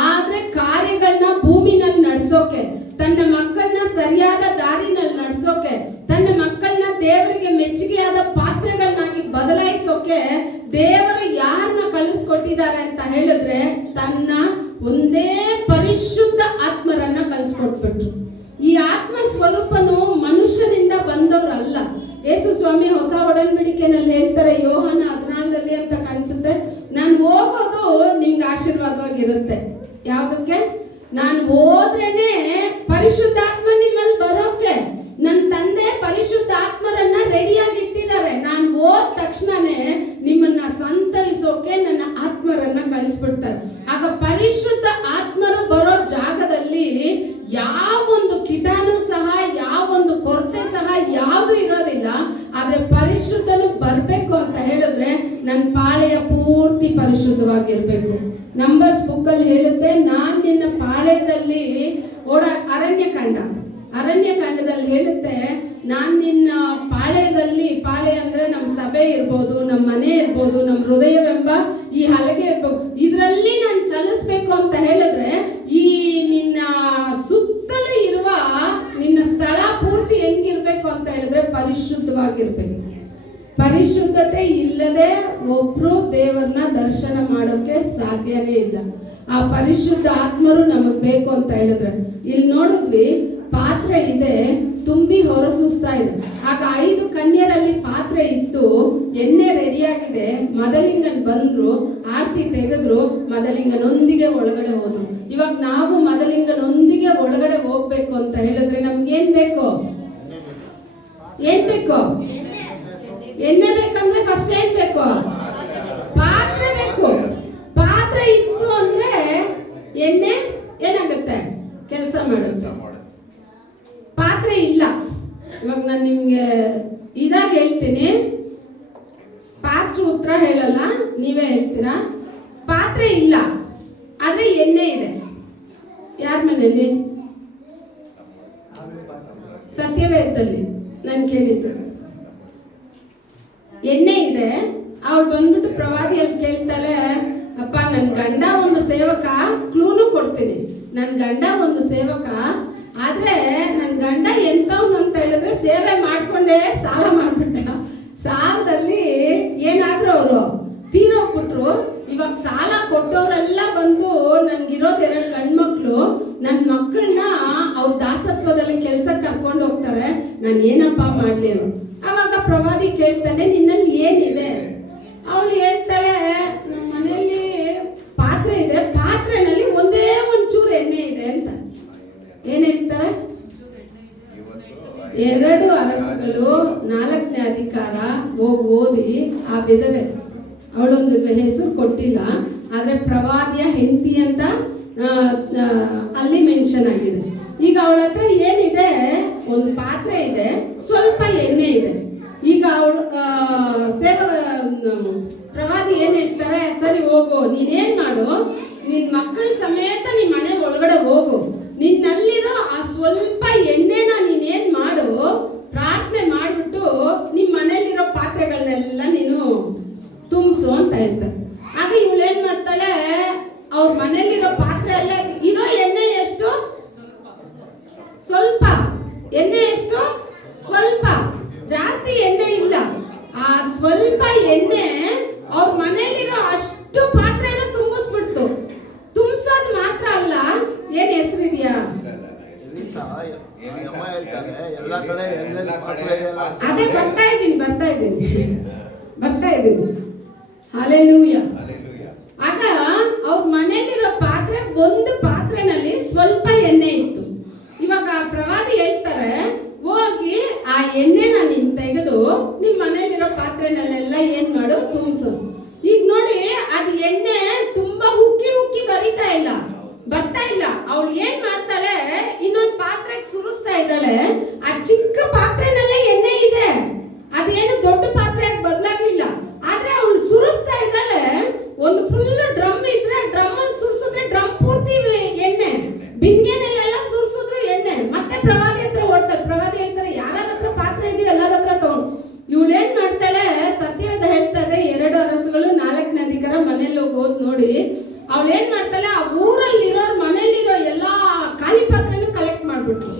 ಆದ್ರೆ ಕಾರ್ಯಗಳನ್ನ ಭೂಮಿನಲ್ಲಿ ನಡ್ಸೋಕೆ, ತನ್ನ ಮಕ್ಕಳನ್ನ ಸರಿಯಾದ ದಾರಿನಲ್ಲಿ ನಡ್ಸೋಕೆ, ತನ್ನ ಮಕ್ಕಳನ್ನ ದೇವರಿಗೆ ಮೆಚ್ಚುಗೆಯಾದ ಪಾತ್ರೆಗಳನ್ನಾಗಿ ಬದಲಾಯಿಸೋಕೆ ದೇವರು ಯಾರನ್ನ ಕಳಿಸ್ಕೊಟ್ಟಿದ್ದಾರೆ ಅಂತ ಹೇಳಿದ್ರೆ ತನ್ನ ಒಂದೇ ಪರಿಶುದ್ಧ ಆತ್ಮರನ್ನ ಕಳಿಸ್ಕೊಟ್ಬಿಟ್ರು. ಈ ಆತ್ಮ ಸ್ವರೂಪನು ಮನುಷ್ಯನಿಂದ ಬಂದವರಲ್ಲ. ಯೇಸು ಸ್ವಾಮಿ ಹೊಸ ಒಡಂಬಡಿಕೆನಲ್ಲಿ ಹೇಳ್ತಾರೆ, ಯೋಹಾನ 14 ಅಂತ ಕಾಣಿಸುತ್ತೆ, ನಾನು ಹೋಗೋದು ನಿಮ್ಗೆ ಆಶೀರ್ವಾದವಾಗಿರುತ್ತೆ. ಯಾವುದಕ್ಕೆ? ನಾನು ಹೋದ್ರೇನೆ ಪರಿಶುದ್ಧಾತ್ಮ ನಿಮ್ಮಲ್ಲಿ ಬರೋಕೆ. ನನ್ನ ತಂದೆ ಪರಿಶುದ್ಧ ಆತ್ಮರನ್ನ ರೆಡಿಯಾಗಿ ಇಟ್ಟಿದ್ದಾರೆ. ನಾನು ಹೋದ ತಕ್ಷಣನೇ ನಿಮ್ಮನ್ನ ಸಂತೈಸೋಕೆ ನನ್ನ ಆತ್ಮರನ್ನ ಕಳಿಸ್ಬಿಡ್ತಾರೆ. ಆಗ ಪರಿಶುದ್ಧ ಆತ್ಮರು ಬರೋ ಜಾಗದಲ್ಲಿ ಯಾವೊಂದು ಕೀಟಾಣು ಸಹ, ಯಾವೊಂದು ಕೊರತೆ ಸಹ ಯಾವುದು ಇರೋದಿಲ್ಲ. ಆದ್ರೆ ಪರಿಶುದ್ಧನು ಬರ್ಬೇಕು ಅಂತ ಹೇಳಿದ್ರೆ ನನ್ನ ಪಾಳೆಯ ಪೂರ್ತಿ ಪರಿಶುದ್ಧವಾಗಿರ್ಬೇಕು. ನಂಬರ್ಸ್ ಬುಕ್ ಅಲ್ಲಿ ಹೇಳುತ್ತೆ, ನಾನ್ ನಿನ್ನ ಪಾಳೆಯದಲ್ಲಿ ಅರಣ್ಯಕಾಂಡದಲ್ಲಿ ಹೇಳುತ್ತೆ, ನಾನ್ ನಿನ್ನ ಪಾಳೆಯದಲ್ಲಿ, ಪಾಳೆ ಅಂದ್ರೆ ನಮ್ಮ ಸಭೆ ಇರ್ಬೋದು, ನಮ್ಮ ಮನೆ ಇರ್ಬೋದು, ನಮ್ಮ ಹೃದಯವೆಂಬ ಈ ಹಲಗೆ ಇರ್ಬೋದು, ಇದರಲ್ಲಿ ನಾನು ಚಲಿಸ್ಬೇಕು ಅಂತ ಹೇಳಿದ್ರೆ ಈ ನಿನ್ನ ಸುತ್ತಲೂ ಇರುವ ನಿನ್ನ ಸ್ಥಳ ಪೂರ್ತಿ ಹೆಂಗಿರ್ಬೇಕು ಅಂತ ಹೇಳಿದ್ರೆ ಪರಿಶುದ್ಧವಾಗಿರ್ಬೇಕು. ಪರಿಶುದ್ಧತೆ ಇಲ್ಲದೆ ಒಬ್ರು ದೇವರನ್ನ ದರ್ಶನ ಮಾಡೋಕೆ ಸಾಧ್ಯನೇ ಇಲ್ಲ. ಆ ಪರಿಶುದ್ಧ ಆತ್ಮರು ನಮಗ್ ಬೇಕು ಅಂತ ಹೇಳಿದ್ರೆ, ಇಲ್ಲಿ ನೋಡಿದ್ವಿ, ಪಾತ್ರೆ ಇದೆ, ತುಂಬಿ ಹೊರಸೂಸ್ತಾ ಇದೆ. ಆಗ 5 ಕನ್ಯರಲ್ಲಿ ಪಾತ್ರೆ ಇತ್ತು, ಎಣ್ಣೆ ರೆಡಿಯಾಗಿದೆ. ಮದಲಿಂಗನ್ ಬಂದ್ರು, ಆರತಿ ತೆಗೆದ್ರು, ಮದಲಿಂಗನೊಂದಿಗೆ ಒಳಗಡೆ ಹೋದ್ರು. ಇವಾಗ ನಾವು ಮದಲಿಂಗನೊಂದಿಗೆ ಒಳಗಡೆ ಹೋಗ್ಬೇಕು ಅಂತ ಹೇಳಿದ್ರೆ ನಮ್ಗೇನ್ ಬೇಕು? ಏನ್ ಬೇಕು? ಎಣ್ಣೆ ಬೇಕಂದ್ರೆ ಫಸ್ಟ್ ಏನ್ ಬೇಕು? ಪಾತ್ರೆ ಬೇಕು. ಪಾತ್ರೆ ಇತ್ತು ಅಂದ್ರೆ ಎಣ್ಣೆ ಏನಾಗುತ್ತೆ? ಕೆಲಸ ಮಾಡುತ್ತೆ. ಪಾತ್ರೆ ಇಲ್ಲ. ಇವಾಗ ನಾನು ನಿಮ್ಗೆ ಇದಾಗ ಹೇಳ್ತೀನಿ, ಪಾಸ್ಟ್ ಉತ್ತರ ಹೇಳಲ್ಲ, ನೀವೇ ಹೇಳ್ತೀರಾ. ಪಾತ್ರೆ ಇಲ್ಲ ಆದ್ರೆ ಎಣ್ಣೆ ಇದೆ. ಯಾರ ಮನೆಯಲ್ಲಿ? ಸತ್ಯವೇದದಲ್ಲಿ ನಾನು ಕೇಳಿದ್ದು. ಎಣ್ಣೆ ಇದೆ. ಅವಳು ಬಂದ್ಬಿಟ್ಟು ಪ್ರವಾದಿಯಲ್ಲಿ ಕೇಳ್ತಾಳೆ, ಅಪ್ಪ ನನ್ನ ಗಂಡ ಒಂದು ಸೇವಕ, ಕ್ಲೂನು ಕೊಡ್ತೀನಿ, ನನ್ನ ಗಂಡ ಒಂದು ಸೇವಕ, ಆದ್ರೆ ನನ್ನ ಗಂಡ ಎಂತವ್ನು ಅಂತ ಹೇಳಿದ್ರೆ ಸೇವೆ ಮಾಡ್ಕೊಂಡೇ ಸಾಲ ಮಾಡ್ಬಿಟ್ಟ. ಸಾಲದಲ್ಲಿ ಏನಾದ್ರೂ ಅವರು ತೀರೋಗ್ಬಿಟ್ರು. ಇವಾಗ ಸಾಲ ಕೊಟ್ಟವರೆಲ್ಲ ಬಂದು ನನ್ಗಿರೋದು 2 ಗಂಡ್ಮಕ್ಳು, ನನ್ನ ಮಕ್ಕಳನ್ನ ಅವ್ರ ದಾಸತ್ವದಲ್ಲಿ ಕೆಲ್ಸಕ್ಕೆ ಕರ್ಕೊಂಡು ಹೋಗ್ತಾರೆ, ನಾನು ಏನಪ್ಪ ಮಾಡ್ಲಿ ಅವರು. ಅವಾಗ ಪ್ರವಾದಿ ಕೇಳ್ತಾನೆ, ನಿನ್ನಲ್ಲಿ ಏನಿದೆ? ಅವಳು ಹೇಳ್ತಾಳೆ, ನಮ್ಮ ಮನೆಯಲ್ಲಿ ಪಾತ್ರೆ ಇದೆ, ಪಾತ್ರೆನಲ್ಲಿ ಒಂದೇ ಒಂಚೂರು ಎಣ್ಣೆ ಇದೆ ಅಂತ. ಏನ್ ಹೇಳ್ತಾರೆ? 2 ಅರಸುಗಳು 4ನೇ ಅಧಿಕಾರ ಓದಿ ಆ ವಿಧವೆ, ಅವಳೊಂದು ಹೆಸರು ಕೊಟ್ಟಿಲ್ಲ, ಆದ್ರೆ ಪ್ರವಾದಿಯ ಹೆಂಡತಿ ಅಂತ ಅಲ್ಲಿ ಮೆನ್ಷನ್ ಆಗಿದೆ. ಈಗ ಅವಳ ಹತ್ರ ಏನಿದೆ? ಒಂದು ಪಾತ್ರೆ ಇದೆ, ಸ್ವಲ್ಪ ಎಣ್ಣೆ ಇದೆ. ಈಗ ಅವಳು ಪ್ರವಾದಿ ಏನ್ ಹೇಳ್ತಾರೆ, ಸರಿ ಹೋಗು, ನೀನೇನ್ ಮಾಡು, ನಿನ್ ಮಕ್ಕಳ ಸಮೇತ ನಿನ್ ಮನೆ ಒಳಗಡೆ ಹೋಗು, ನಿನ್ನಲ್ಲಿರೋ ಆ ಸ್ವಲ್ಪ ಎಣ್ಣೆನ ನೀನೇನ್ ಮಾಡು, ಪ್ರಾರ್ಥನೆ ಮಾಡ್ಬಿಟ್ಟು ನಿಮ್ ಮನೇಲಿರೋ ಪಾತ್ರೆಗಳನ್ನೆಲ್ಲ ನೀನು ತುಂಬಿಸು ಅಂತ ಹೇಳ್ತಾರೆ. ಆಗ ಇವಳು ಏನ್ ಮಾಡ್ತಾಳೆ, ಅವ್ರ ಮನೇಲಿರೋ ಪಾತ್ರೆ ಎಲ್ಲ ಇರೋ ಎಣ್ಣೆ ಎಷ್ಟು? ಸ್ವಲ್ಪ. ಎಣ್ಣೆ ಎಷ್ಟು? ಸ್ವಲ್ಪ. ಜಾಸ್ತಿ ಎಣ್ಣೆ ಇಲ್ಲ. ಆ ಸ್ವಲ್ಪ ಎಣ್ಣೆ ಅವ್ರ ಮನೇಲಿರೋ ಅಷ್ಟು ಪಾತ್ರೆನ ತುಂಬಿಸ್ಬಿಡ್ತು. ತುಂಬಿಸೋದು ಮಾತ್ರ ಅಲ್ಲ, ಏನ್ ಹೆಸರಿದ್ಯಾ? ಅದೇ ಬರ್ತಾ ಇದ್ದೀನಿ. ಹಲ್ಲೆಲೂಯಾ. ಆಗ ಅವ್ರ ಮನೇಲಿರೋ ಪಾತ್ರೆ, ಒಂದು ಪಾತ್ರೆನಲ್ಲಿ ಸ್ವಲ್ಪ ಎಣ್ಣೆ ಇತ್ತು. ಇವಾಗ ಪ್ರವಾದಿ ಹೇಳ್ತಾರೆ, ಹೋಗಿ ಆ ಎಣ್ಣೆನ ನೀನ್ ತೆಗೆದು ನಿಮ್ ಮನೇಲಿರೋ ಪಾತ್ರೆನಲ್ಲೆಲ್ಲ ಏನ್ ಮಾಡು, ತುಂಬಿಸು. ಈಗ ನೋಡಿ, ಅದು ಎಣ್ಣೆ ತುಂಬಾ ಉಕ್ಕಿ ಬರ್ತಾ ಇಲ್ಲ. ಅವಳು ಏನ್ ಮಾಡ್ತಾಳೆ, ಇನ್ನೊಂದು ಪಾತ್ರೆಗೆ ಸುರಿಸ್ತಾ ಇದ್ದಾಳೆ. ಆ ಚಿಕ್ಕ ಪಾತ್ರೆನಲ್ಲೇ ಎಣ್ಣೆ ಇದೆ, ಅದೇನು ದೊಡ್ಡ ಪಾತ್ರೆಗೆ ಬದಲಾಗ್ಲಿಲ್ಲ. ಆದ್ರೆ ಅವಳು ಸುರಿಸ್ತಾ ಇದ್ದಾಳೆ. ಒಂದು ಫುಲ್ ಡ್ರಮ್ ಇದ್ರೆ ಡ್ರಮ್ ಅಲ್ಲಿ ಸುರಿಸಿದ್ರೆ ಡ್ರಮ್ ಪೂರ್ತಿ ಎಣ್ಣೆ, ಬಿಂದಿಗೆನಲ್ಲೆಲ್ಲ ಸುರಿಸಿದ್ರು ಎಣ್ಣೆ. ಮತ್ತೆ ಪ್ರವಾದಿ ಹತ್ರ ಓಡ್ತಾಳೆ. ಪ್ರವಾದಿ ನೋಡಿ, ಅವಳು ಏನ್ ಮಾಡ್ತಾಳೆ, ಆ ಊರಲ್ಲಿರೋ ಮನೇಲಿರೋ ಎಲ್ಲಾ ಖಾಲಿ ಪಾತ್ರೆನೂ ಕಲೆಕ್ಟ್ ಮಾಡ್ಬಿಟ್ರು.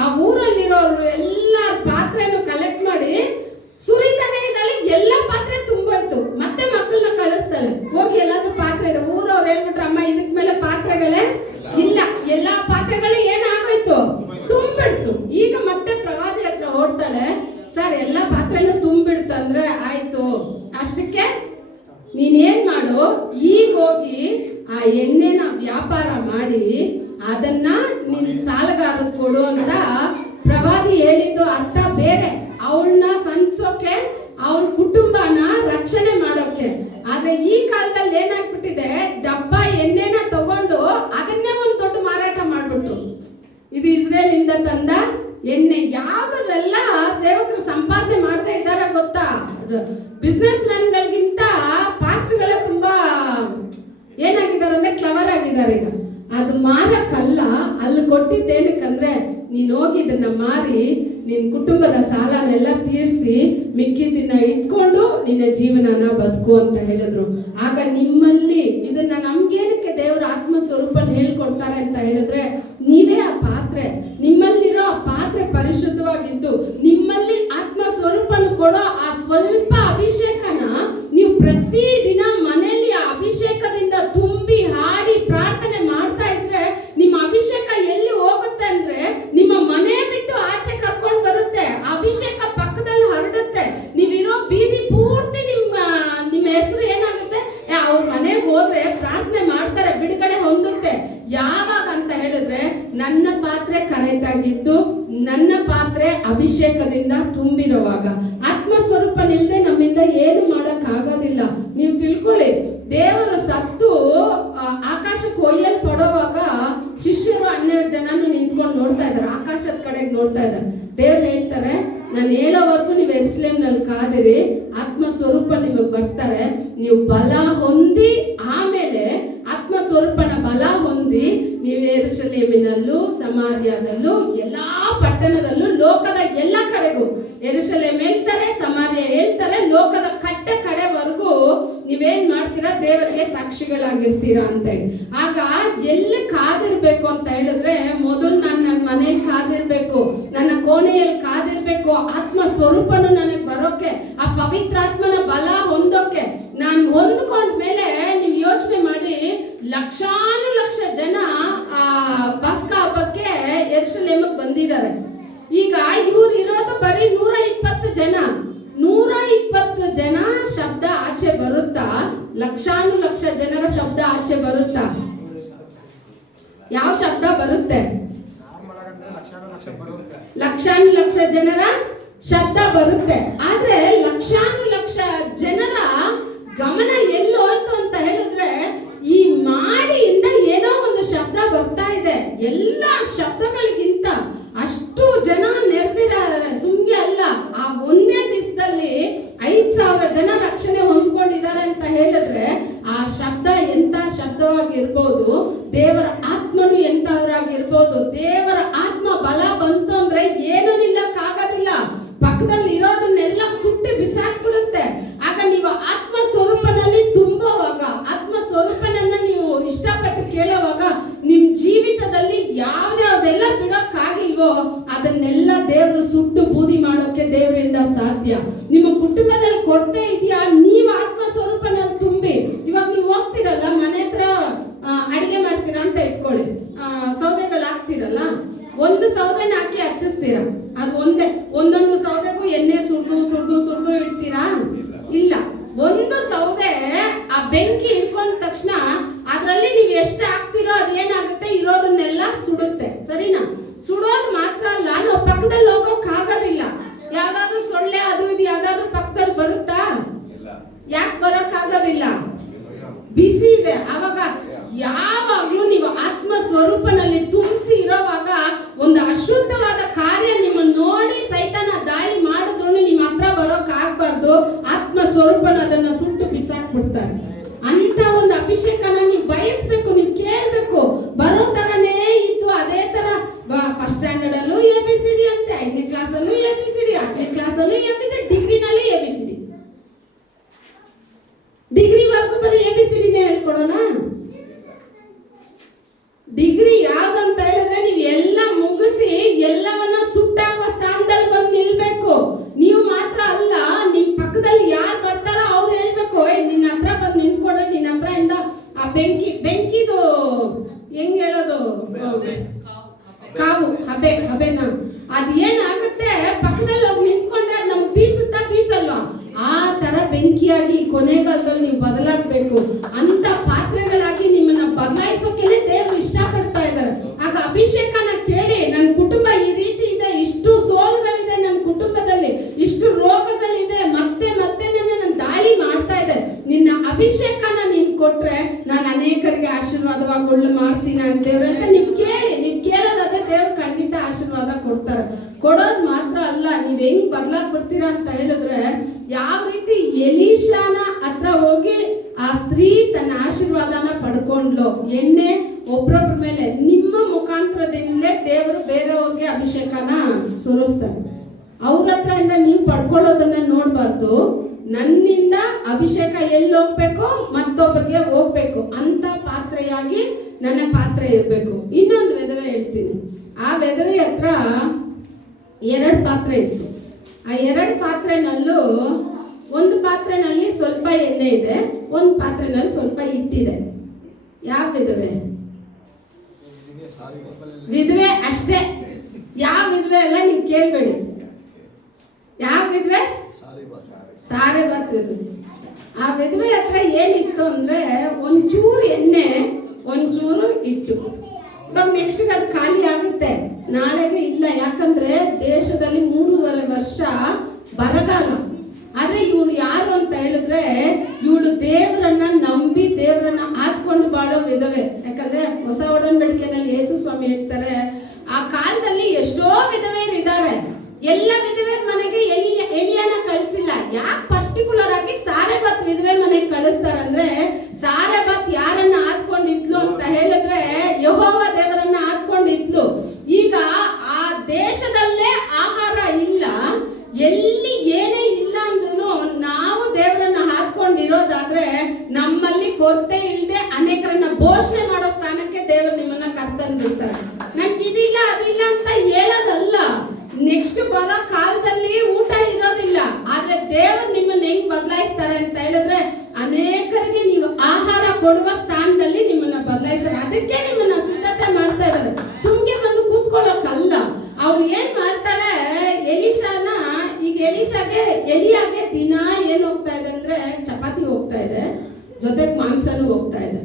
ಆ ಊರಲ್ಲಿರೋರು ಎಲ್ಲ ಪಾತ್ರೆನೂ ಕಲೆಕ್ಟ್ ಮಾಡಿ ಸುರಿತಾನೆ ಇದ್ದಾಳೆ. ಎಲ್ಲ ಪಾತ್ರೆ ತುಂಬೋಯ್ತು. ಮತ್ತೆ ಮಕ್ಕಳನ್ನ ಕಳಿಸ್ತಾಳೆ, ಹೋಗಿ ಎಲ್ಲಾದ್ರೂ ಪಾತ್ರೆ ಇದೆ. ಊರವ್ರು ಹೇಳ್ಬಿಟ್ರು, ಅಮ್ಮ ಇದಕ್ ಮೇಲೆ ಪಾತ್ರೆಗಳೇ ಇಲ್ಲ, ಎಲ್ಲಾ ಪಾತ್ರೆಗಳು ಏನಾಗೋಯ್ತು, ತುಂಬಿಡ್ತು. ಈಗ ಮತ್ತೆ ಪ್ರವಾದಿ ಹತ್ರ ಓಡ್ತಾಳೆ, ಸರ್ ಎಲ್ಲಾ ಪಾತ್ರೆನೂ ತುಂಬಿಡ್ತಂದ್ರೆ ಆಯ್ತು, ಅಷ್ಟಕ್ಕೆ ನೀನೇನ್ ಮಾಡು, ಈಗ ಹೋಗಿ ಆ ಎಣ್ಣೆನ ವ್ಯಾಪಾರ ಮಾಡಿ ಅದನ್ನ ನಿನ್ ಸಾಲಗಾರ ಕೊಡು ಅಂತ ಪ್ರವಾದಿ ಹೇಳಿದ್ದು ಅರ್ಥ ಬೇರೆ. ಅವಳನ್ನ ಸಂಸೋಕೆ, ಅವಳ ಕುಟುಂಬನ ರಕ್ಷಣೆ ಮಾಡೋಕೆ. ಆದ್ರೆ ಈ ಕಾಲದಲ್ಲಿ ಏನಾಗ್ಬಿಟ್ಟಿದೆ, ಡಬ್ಬ ಎಣ್ಣೆನ ತಗೊಂಡು ಅದನ್ನೇ ಒಂದು ದೊಡ್ಡ ಮಾರಾಟ ಮಾಡ್ಬಿಟ್ರು. ಇದು ಇಸ್ರೇಲ್ ಇಂದ ತಂದ ಎಣ್ಣೆ. ಯಾವ್ದ್ರೆಲ್ಲ ಸೇವಕರು ಸಂಪಾದನೆ ಮಾಡದೇ ಇದಾರ ಗೊತ್ತಾ? ಬಿಸ್ನೆಸ್ ಮ್ಯಾನ್ಗಳಿಗಿಂತ ಪಾಸ್ಟ್ಗಳೇ ತುಂಬಾ ಏನಾಗಿದ್ದಾರೆ ಅಂದ್ರೆ ಕ್ಲವರ್ ಆಗಿದ್ದಾರೆ. ಈಗ ಅದು ಮಾರಕ್ಕಲ್ಲ, ಅಲ್ಲಿ ಕೊಟ್ಟಿದ್ದೇನಕ್ಕಂದ್ರೆ ನೀನ್ ಹೋಗಿ ಇದನ್ನ ಮಾರಿ ನಿನ್ ಕುಟುಂಬದ ಸಾಲನೆಲ್ಲ ತೀರಿಸಿ ಮಿಕ್ಕಿದ್ದನ್ನ ಇಟ್ಕೊಂಡು ನಿನ್ನ ಜೀವನನ ಬದುಕು ಅಂತ ಹೇಳಿದ್ರು. ಆಗ ನಿಮ್ಮಲ್ಲಿ ಇದನ್ನ ನಮ್ಗೇನಕ್ಕೆ ದೇವರ ಆತ್ಮ ಸ್ವರೂಪನ ಹೇಳ್ಕೊಡ್ತಾರೆ ಅಂತ ಹೇಳಿದ್ರೆ, ನೀವೇ ಆ ಪಾತ್ರೆ. ನಿಮ್ಮಲ್ಲಿರೋ ಆ ಪಾತ್ರೆ ಪರಿಶುದ್ಧವಾಗಿದ್ದು ನಿಮ್ಮಲ್ಲಿ ಆತ್ಮ ಸ್ವರೂಪನ ಕೊಡೋ ಆ ಸ್ವಲ್ಪ ಅಭಿಷೇಕನ ನೀವು ಪ್ರತಿ ದಿನ ಮನೆಯಲ್ಲಿ ಆ ಅಭಿಷೇಕದಿಂದ ತುಂಬಿ ಹಾಡಿ ಪ್ರಾರ್ಥನೆ ಮಾಡ್ತಾ ಇದ್ರೆ ನಿಮ್ಮ ಅಭಿಷೇಕ ಎಲ್ಲಿ ಹೋಗುತ್ತೆ ಅಂದ್ರೆ ನಿಮ್ಮ ಮನೆ ಬಿಟ್ಟು ಆಚೆ ಕರ್ಕೊಂಡು ಬರುತ್ತೆ. ಅಭಿಷೇಕ ಪಕ್ಕದಲ್ಲಿ ಹರಡುತ್ತೆ. ನೀವಿರೋ ಬೀದಿ ಪೂರ್ತಿ ನಿಮ್ಮ ಹೆಸರು ಏನಾಗುತ್ತೆ, ಅವ್ರ ಮನೆಗೆ ಹೋದ್ರೆ ಪ್ರಾರ್ಥನೆ ಮಾಡ್ತಾರೆ, ಬಿಡುಗಡೆ ಹೊಂದುತ್ತೆ. ಯಾವಾಗ ಅಂತ ಹೇಳಿದ್ರೆ ನನ್ನ ಪಾತ್ರೆ ಕರೆಕ್ಟ್ ಆಗಿದ್ದು, ನನ್ನ ಪಾತ್ರೆ ಅಭಿಷೇಕದಿಂದ ತುಂಬಿರುವಾಗ. ಆತ್ಮ ಸ್ವರೂಪನಿಲ್ಲದೆ ನಮ್ಮಿಂದ ಏನು ಮಾಡಕ್ ಆಗೋದಿಲ್ಲ. ನೀವು ತಿಳ್ಕೊಳ್ಳಿ, ದೇವರು ಸತ್ತು ಆಕಾಶಕ್ಕೆ ಒಯ್ಯಲ್ಪಡುವಾಗ ಶಿಷ್ಯರು 12 ಜನನು ನಿಂತ್ಕೊಂಡು ನೋಡ್ತಾ ಇದ್ದಾರೆ, ಆಕಾಶದ ಕಡೆಗೆ ನೋಡ್ತಾ ಇದ್ದಾರೆ. ದೇವ್ರು ಹೇಳ್ತಾರೆ, ನಾನು ಹೇಳೋವರೆಗೂ ನೀವು ಯೆರೂಸಲೇಮಿನಲ್ಲಿ ಕಾದಿರಿ, ಆತ್ಮ ಸ್ವರೂಪ ನಿಮಗೆ ಬರ್ತಾರೆ, ನೀವು ಬಲ ಹೊಂದಿ, ಆಮೇಲೆ ಆತ್ಮ ಸ್ವರೂಪನ ಬಲ ಹೊಂದಿ ನೀವು ಯೆರೂಸಲೇಮಿನಲ್ಲೂ ಸಮಾರ್ಯದಲ್ಲೂ ಎಲ್ಲಾ ಪಟ್ಟಣದಲ್ಲೂ ಲೋಕದ ಎಲ್ಲ ಕಡೆಗೂ, ಯೆರೂಸಲೇಮ್ ಹೇಳ್ತಾರೆ, ಸಮಾರ್ಯ ಹೇಳ್ತಾರೆ, ಲೋಕದ ಕಟ್ಟ ಕಡೆವರೆಗೂ ನೀವೇನ್ ಮಾಡ್ತೀರಾ, ದೇವರಿಗೆ ಸಾಕ್ಷಿಗಳಾಗಿರ್ತೀರಾ ಅಂತ ಹೇಳಿ. ಆಗ ಎಲ್ಲಿ ಕಾದಿರ್ಬೇಕು ಅಂತ ಹೇಳಿದ್ರೆ, ಮೊದಲು ನಾನು ನನ್ನ ಮನೇಲಿ ಕಾದಿರ್ಬೇಕು, ನನ್ನ ಕೋಣೆಯಲ್ಲಿ ಕಾದಿರ್ಬೇಕು. ಆತ್ಮ ಸ್ವರೂಪನು ನನಗೆ ಬರೋಕೆ, ಆ ಪವಿತ್ರಾತ್ಮನ ಬಲ ಹೊಂದೋಕೆ ನಾನು ಹೊಂದ್ಕೊಂಡ ಮೇಲೆ ನೀವು ಯೋಚನೆ ಮಾಡಿ, ಲಕ್ಷಾನು ಲಕ್ಷ ಜನ ಆ ಪಸ್ಕಾ ಹಬ್ಬಕ್ಕೆ ಯೆರೂಸಲೇಮಿಗೆ ಬಂದಿದ್ದಾರೆ. ಈಗ ಇವ್ರು ಇರೋದು ಬರೀ 120 ಜನ. 120 ಜನ ಶಬ್ದ ಆಚೆ ಬರುತ್ತಾ? ಲಕ್ಷಾನು ಲಕ್ಷ ಜನರ ಶಬ್ದ ಆಚೆ ಬರುತ್ತಾ? ಯಾವ ಶಬ್ದ ಬರುತ್ತೆ? ಲಕ್ಷಾನು ಲಕ್ಷ ಜನರ ಶಬ್ದ ಬರುತ್ತೆ. ಆದ್ರೆ ಲಕ್ಷಾನು ಲಕ್ಷ ಜನರ ಗಮನ ಎಲ್ಲಿ ಹೋಯ್ತು ಅಂತ ಹೇಳಿದ್ರೆ, ಈ ಮಾಡಿಯಿಂದ ಏನೋ ಒಂದು ಶಬ್ದ ಬರ್ತಾ ಇದೆ. ಎಲ್ಲ ಶಬ್ದಗಳಿಗಿಂತ ಅಷ್ಟು ಜನ ನೆರೆದಿದ್ದಾರೆ, ಸುಮ್ನೆ ಅಲ್ಲ. ಆ ಒಂದೇ ದಿವಸದಲ್ಲಿ 5,000 ಜನ ರಕ್ಷಣೆ ಹೊಂದ್ಕೊಂಡಿದ್ದಾರೆ ಅಂತ ಹೇಳಿದ್ರೆ, ಆ ಶಬ್ದ ಎಂತ ಶಬ್ದವಾಗಿರ್ಬೋದು, ದೇವರ ಆತ್ಮನು ಎಂತವರಾಗಿರ್ಬೋದು. ದೇವರ ಆತ್ಮ ಬಲ ಬಂತು ಅಂದ್ರೆ ಏನು ನಿಲ್ಲಕ್ಕಾಗೋದಿಲ್ಲ. ಪಕ್ಕದಲ್ಲಿ ಇರೋದನ್ನೆಲ್ಲ ಸುಟ್ಟಿ ಬಿಸಾಕ್ಬಿಡುತ್ತೆ. ಆಗ ನೀವು ಆತ್ಮ ಸ್ವರೂಪನಲ್ಲಿ ತುಂಬುವಾಗ, ಆತ್ಮ ಸ್ವರೂಪನನ್ನ ನೀವು ಇಷ್ಟಪಟ್ಟು ಕೇಳುವಾಗ, ನಿಮ್ ಜೀವಿತದಲ್ಲಿ ಯಾವ್ದೆಲ್ಲ ಬಿಡೋಕ್ಕಾಗಿಲ್ವೋ ಅದನ್ನೆಲ್ಲ ದೇವರು ಸುಟ್ಟು ಬೂದಿ ಮಾಡೋಕೆ ದೇವರಿಂದ ಸಾಧ್ಯ. ನಿಮ್ಮ ಕುಟುಂಬದಲ್ಲಿ ಕೊರತೆ ಇದೆಯಾ, ನೀವು ಆತ್ಮ ಸ್ವರೂಪನಲ್ಲಿ ತುಂಬಿ. ಇವಾಗ ನೀವು ಹೋಗ್ತಿರಲ್ಲ ಮನೆ ಹತ್ರ ಅಡಿಗೆ ಮಾಡ್ತೀರಾ ಅಂತ ಇಟ್ಕೊಳ್ಳಿ, ಸೌದೆಗಳು ಹಾಕ್ತಿರಲ್ಲ, ಒಂದು ಸೌದೆನ ಹಾಕಿ ಹಚ್ಚಿಸ್ತೀರಾ? ಅದು ಒಂದೊಂದು ಸೌದೆಗೂ ಎಣ್ಣೆ ಸುರಿದು ಇಡ್ತೀರಾ? ಇಲ್ಲ. ಒಂದು ಸೌದೆ ಆ ಬೆಂಕಿ ಇಟ್ಕೊಂಡ ತಕ್ಷಣ ಅದ್ರಲ್ಲಿ ನೀವು ಎಷ್ಟು ಹಾಕ್ತಿರೋ ಅದೇನಾಗುತ್ತೆ, ಇರೋದನ್ನೆಲ್ಲ ಸುಡುತ್ತೆ. ಸರಿನಾ? ಸುಡೋದು ಮಾತ್ರ ಅಲ್ಲ, ನಾವು ಪಕ್ಕದಲ್ಲಿ ಹೋಗೋಕ್ ಆಗೋದಿಲ್ಲ. ಯಾವ್ದಾದ್ರು ಸೊಳ್ಳೆ ಅದು ಇದು ಯಾವ್ದಾದ್ರು ಪಕ್ಕದಲ್ಲಿ ಬರುತ್ತಾ? ಯಾಕೆ ಬರೋಕ್ ಆಗೋದಿಲ್ಲ? ಬಿಸಿ ಇದೆ. ಅವಾಗ ಯಾವಾಗ್ಲೂ ನೀವು ಆತ್ಮ ಸ್ವರೂಪನಲ್ಲಿ ತುಂಬಿಸಿ ಇರೋವಾಗ ಒಂದು ಅಶುದ್ಧವಾದ ಕಾರ್ಯ ನಿಮ್ಮನ್ನು ನೋಡಿ ಸೈತಾನ ದಾಳಿ ಮಾಡಿದ್ರು ನಿಮ್ಮ ಹತ್ರ ಬರೋಕ್ ಆಗ್ಬಾರ್ದು. ಆತ್ಮ ಸ್ವರೂಪನ ಅದನ್ನ ಸುಟ್ಟು ಬಿಸಾಕ್ಬಿಡ್ತಾರೆ. ಅಂತ ಒಂದು ಅಭಿಷೇಕನ ನೀವು ಬಯಸ್ಬೇಕು, ನೀವು ಕೇಳ್ಬೇಕು. ಬರೋ ತರನೇ ಇತ್ತು ಅದೇ ತರ. ಫಸ್ಟ್ ಸ್ಟ್ಯಾಂಡರ್ಡ್ ಅಲ್ಲೂ ABCD ಅಂತೆ, 5ನೇ ಕ್ಲಾಸಲ್ಲೂ ABCD, 10ನೇ ಕ್ಲಾಸಲ್ಲೂ ABCD, ಡಿಗ್ರಿನಲ್ಲಿ ABCD. ಡಿಗ್ರಿ ವರ್ಗು ಬರೀ ABCD ಹೇಳ್ಕೊಡ್ತಾರೆ. ಬೆಂಕಿದು ಹೆಂಗ್ ಹೇಳೋದು, ಕಾವು ಹಬೆನ ಅದ್ ಏನಾಗುತ್ತೆ, ಪಕ್ಕದಲ್ಲಿ ಹೋಗಿ ನಿಂತ್ಕೊಂಡ್ರೆ ಅದ್ ನಮ್ಗೆ ಬೀಸಲ್ವಾ, ಆ ತರ ಬೆಂಕಿಯಾಗಿ ಕೊನೆಗಾಲದಲ್ಲಿ ನೀವು ಬದಲಾಗಬೇಕು. ಅಂತ ಪಾತ್ರೆಗಳಾಗಿ ನಿಮ್ಮನ್ನ ಬದಲಾಯಿಸೋಕೆನೆ ದೇವರು ಇಷ್ಟಪಡ್ತಾ ಇದ್ದಾರೆ. ಆಗ ಅಭಿಷೇಕನ ಕೇಳಿ, ನನ್ನ ಕುಟುಂಬ ಈ ರೀತಿ ಇದೆ, ಇಷ್ಟು ಸೋಲ್ಗಳಿದೆ ನನ್ನ ಕುಟುಂಬದಲ್ಲಿ, ಇಷ್ಟು ರೋಗಗಳಿದೆ, ಮತ್ತೆ ಮತ್ತೆ ನನ್ನ ದಾಳಿ ಮಾಡ್ತಾ ಇದೆ, ನಿನ್ನ ಅಭಿಷೇಕನ ನೀನ್ ಕೊಟ್ರೆ ನಾನು ಅನೇಕರಿಗೆ ಆಶೀರ್ವಾದವಾಗಿ ಮಾಡ್ತೀನಿ ಅಂತ ದೇವ್ರೆ ಅಂತ ನೀವು ಕೇಳೋದಾದ್ರೆ ದೇವ್ರು ಖಂಡಿತ ಆಶೀರ್ವಾದ ಕೊಡ್ತಾರೆ. ಕೊಡೋದು ಮಾತ್ರ ಅಲ್ಲ, ನೀವ್ ಹೆಂಗ್ ಬದಲಾಗ್ ಬರ್ತೀರಾ ಅಂತ ಹೇಳಿದ್ರೆ, ಯಾವ ರೀತಿ ಎಲೀಷಾನ ಹತ್ರ ಹೋಗಿ ಆ ಸ್ತ್ರೀ ತನ್ನ ಆಶೀರ್ವಾದನ ಪಡ್ಕೊಂಡ್ಲು, ಎಣ್ಣೆ ಒಬ್ರೊಬ್ರ ಮೇಲೆ, ನಿಮ್ಮ ಮುಖಾಂತರದಿಂದಲೇ ದೇವರು ಬೇರೆಯವ್ರಿಗೆ ಅಭಿಷೇಕನ ಸುರಿಸ್ತಾರೆ. ಅವ್ರ ಹತ್ರ ಇಂದ ನೀವು ಪಡ್ಕೊಳ್ಳೋದನ್ನ ನೋಡ್ಬಾರ್ದು, ನನ್ನಿಂದ ಅಭಿಷೇಕ ಎಲ್ಲಿ ಹೋಗ್ಬೇಕು, ಮತ್ತೊಬ್ಬರಿಗೆ ಹೋಗ್ಬೇಕು ಅಂತ ಪಾತ್ರೆಯಾಗಿ ನನ್ನ ಪಾತ್ರೆ ಇರಬೇಕು. ಇನ್ನೊಂದು ವಿಧವೆ ಹೇಳ್ತೀನಿ, ಆ ವಿಧವೆ ಹತ್ರ 2 ಪಾತ್ರೆ ಇತ್ತು. ಆ 2 ಪಾತ್ರೆನಲ್ಲೂ ಒಂದು ಪಾತ್ರೆನಲ್ಲಿ ಸ್ವಲ್ಪ ಎಣ್ಣೆ ಇದೆ, ಒಂದು ಪಾತ್ರೆನಲ್ಲಿ ಸ್ವಲ್ಪ ಹಿಟ್ಟಿದೆ. ಯಾವ ವಿಧವೆ ಅಷ್ಟೇ, ಯಾವ ವಿಧವೆ ಅಲ್ಲ, ನೀವು ಕೇಳ್ಬೇಡಿ. ಯಾವ ವಿಧವೆ? ಸಾರೆಬಾತ್ ವಿಧವೆ. ಆ ವಿಧವೆ ಹತ್ರ ಏನಿತ್ತು ಅಂದ್ರೆ, ಒಂಚೂರು ಎಣ್ಣೆ, ಒಂಚೂರು ಹಿಟ್ಟು. ಇವಾಗ ನೆಕ್ಸ್ಟ್ ಅದು ಖಾಲಿ ಆಗುತ್ತೆ, ನಾಳೆಗೆ ಇಲ್ಲ. ಯಾಕಂದ್ರೆ ದೇಶದಲ್ಲಿ 3.5 ವರ್ಷ ಬರಗಾಲ. ಆದ್ರೆ ಇವಳು ಯಾರು ಅಂತ ಹೇಳಿದ್ರೆ, ಇವಳು ದೇವರನ್ನ ನಂಬಿ ದೇವರನ್ನ ಹಾಕೊಂಡು ಬಾಳೋ ವಿಧವೆ. ಯಾಕಂದ್ರೆ ಹೊಸ ಒಡಂಬಡಿಕೆಯಲ್ಲಿ ಯೇಸು ಸ್ವಾಮಿ ಹೇಳ್ತಾರೆ, ಆ ಕಾಲದಲ್ಲಿ ಎಷ್ಟೋ ವಿಧವೆಯರಿದ್ದಾರೆ, ಎಲ್ಲ ವಿಧವೆ ಮನೆಗೆ ಎಲಿಯನ ಕಳಿಸಿಲ್ಲ. ಯಾಕೆ ಪರ್ಟಿಕ್ಯುಲರ್ ಆಗಿ ಸಾರೆಬಾತ್ ವಿಧವೆ ಮನೆಗೆ ಕಳಿಸ್ತಾರಂದ್ರೆ, ಸಾರೆಬಾತ್ ಯಾರನ್ನ ಆದ್ಕೊಂಡಿದ್ಲು ಅಂತ ಹೇಳಿದ್ರೆ, ಯೆಹೋವ ದೇವರನ್ನ ಆದ್ಕೊಂಡಿದ್ಲು. ಈಗ ಆ ದೇಶದಲ್ಲೇ ಆಹಾರ ಇಲ್ಲ, ಎಲ್ಲಿ ಏನೇ ಇಲ್ಲ ಅಂದ್ರೂ ನಾವು ದೇವರನ್ನ ಹಾಕೊಂಡಿರೋದಾದ್ರೆ ನಮ್ಮಲ್ಲಿ ಕೊರತೆ ಇಲ್ಲದೆ ಅನೇಕರನ್ನ ಘೋಷಣೆ ಮಾಡೋ ಸ್ಥಾನಕ್ಕೆ ದೇವರು ನಿಮ್ಮನ್ನ ಕರ್ತಂದಿರ್ತಾರೆ. ನಂಗೆ ಇದಿಲ್ಲ ಅದಿಲ್ಲ ಅಂತ ಹೇಳೋದಲ್ಲ, ನೆಕ್ಸ್ಟ್ ಬರೋ ಕಾಲದಲ್ಲಿ ಊಟ ಇರೋದಿಲ್ಲ. ಆದ್ರೆ ದೇವರು ನಿಮ್ಮನ್ನ ಹೆಂಗ್ ಬದಲಾಯಿಸ್ತಾರೆ ಅಂತ ಹೇಳಿದ್ರೆ, ಅನೇಕರಿಗೆ ನೀವು ಆಹಾರ ಕೊಡುವ ಸ್ಥಾನದಲ್ಲಿ ನಿಮ್ಮನ್ನ ಬದಲಾಯಿಸ್ತಾರೆ. ಅದಕ್ಕೆ ನಿಮ್ಮನ್ನ ಸಿದ್ಧತೆ ಮಾಡ್ತಾ ಇದ್ದಾರೆ, ಸುಮ್ಗೆ ಬಂದು ಕೂತ್ಕೊಳ್ಳೋಕಲ್ಲ. ಅವ್ರು ಏನ್ ಮಾಡ್ತಾರೆ, ಎಲಿಶಾನ, ಈಗ ಎಲಿಯಾಗೆ ದಿನ ಏನ್ ಹೋಗ್ತಾ ಇದೆ ಅಂದ್ರೆ, ಚಪಾತಿ ಹೋಗ್ತಾ ಇದೆ, ಜೊತೆಗೆ ಮಾಂಸನೂ ಹೋಗ್ತಾ ಇದೆ.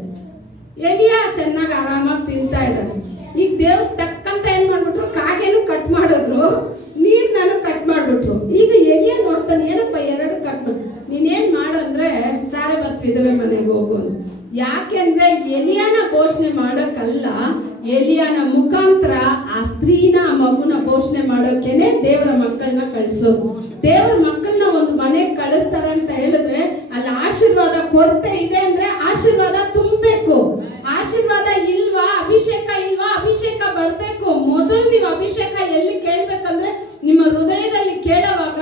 ಎಲಿಯಾ ಚೆನ್ನಾಗಿ ಆರಾಮಾಗಿ ತಿಂತಾ ಇದ್ದಾರೆ. ಈಗ ದೇವ್ರು ತಕ್ಕಂತ ಏನ್ ಮಾಡ್ಬಿಟ್ರು, ಕಾಗೇನು ಕಟ್ ಮಾಡಿದ್ರು, ನೀರ್ನಾನು ಕಟ್ ಮಾಡ್ಬಿಟ್ರು. ಈಗ ಎಲಿಯ ನೋಡ್ತಾನೆ, ಏನಪ್ಪ 2 ಕಟ್ ಮಾಡಿ, ನೀನೇನ್ ಮಾಡಂದ್ರೆ ಸಾರೆಬಾತ್ ವಿಧವೆ ಮನೆಗೆ ಹೋಗು. ಯಾಕೆಂದ್ರೆ ಎಲಿಯನ ಘೋಷಣೆ ಮಾಡಕ್ಕಲ್ಲ, ಎಲಿಯನ ಮುಖಾಂತರ ಆ ಸ್ತ್ರೀನ, ಆ ಮಗುನ ಘೋಷಣೆ ಮಾಡೋಕೆನೆ ದೇವರ ಮಕ್ಕಳನ್ನ ಕಳಿಸೋದು. ದೇವರ ಮಕ್ಕಳನ್ನ ಒಂದು ಮನೆಗೆ ಕಳಿಸ್ತಾರೆ ಅಂತ ಹೇಳಿದ್ರೆ, ಅಲ್ಲಿ ಆಶೀರ್ವಾದ ಕೊರತೆ ಇದೆ ಅಂದ್ರೆ ಆಶೀರ್ವಾದ ತುಂಬಬೇಕು. ಆಶೀರ್ವಾದ ಇಲ್ವಾ, ಅಭಿಷೇಕ ಇಲ್ವಾ, ಅಭಿಷೇಕ ಬರ್ಬೇಕು. ಮೊದಲು ನೀವು ಅಭಿಷೇಕ ಎಲ್ಲಿ ಕೇಳ್ಬೇಕಂದ್ರೆ, ನಿಮ್ಮ ಹೃದಯದಲ್ಲಿ ಕೇಳುವಾಗ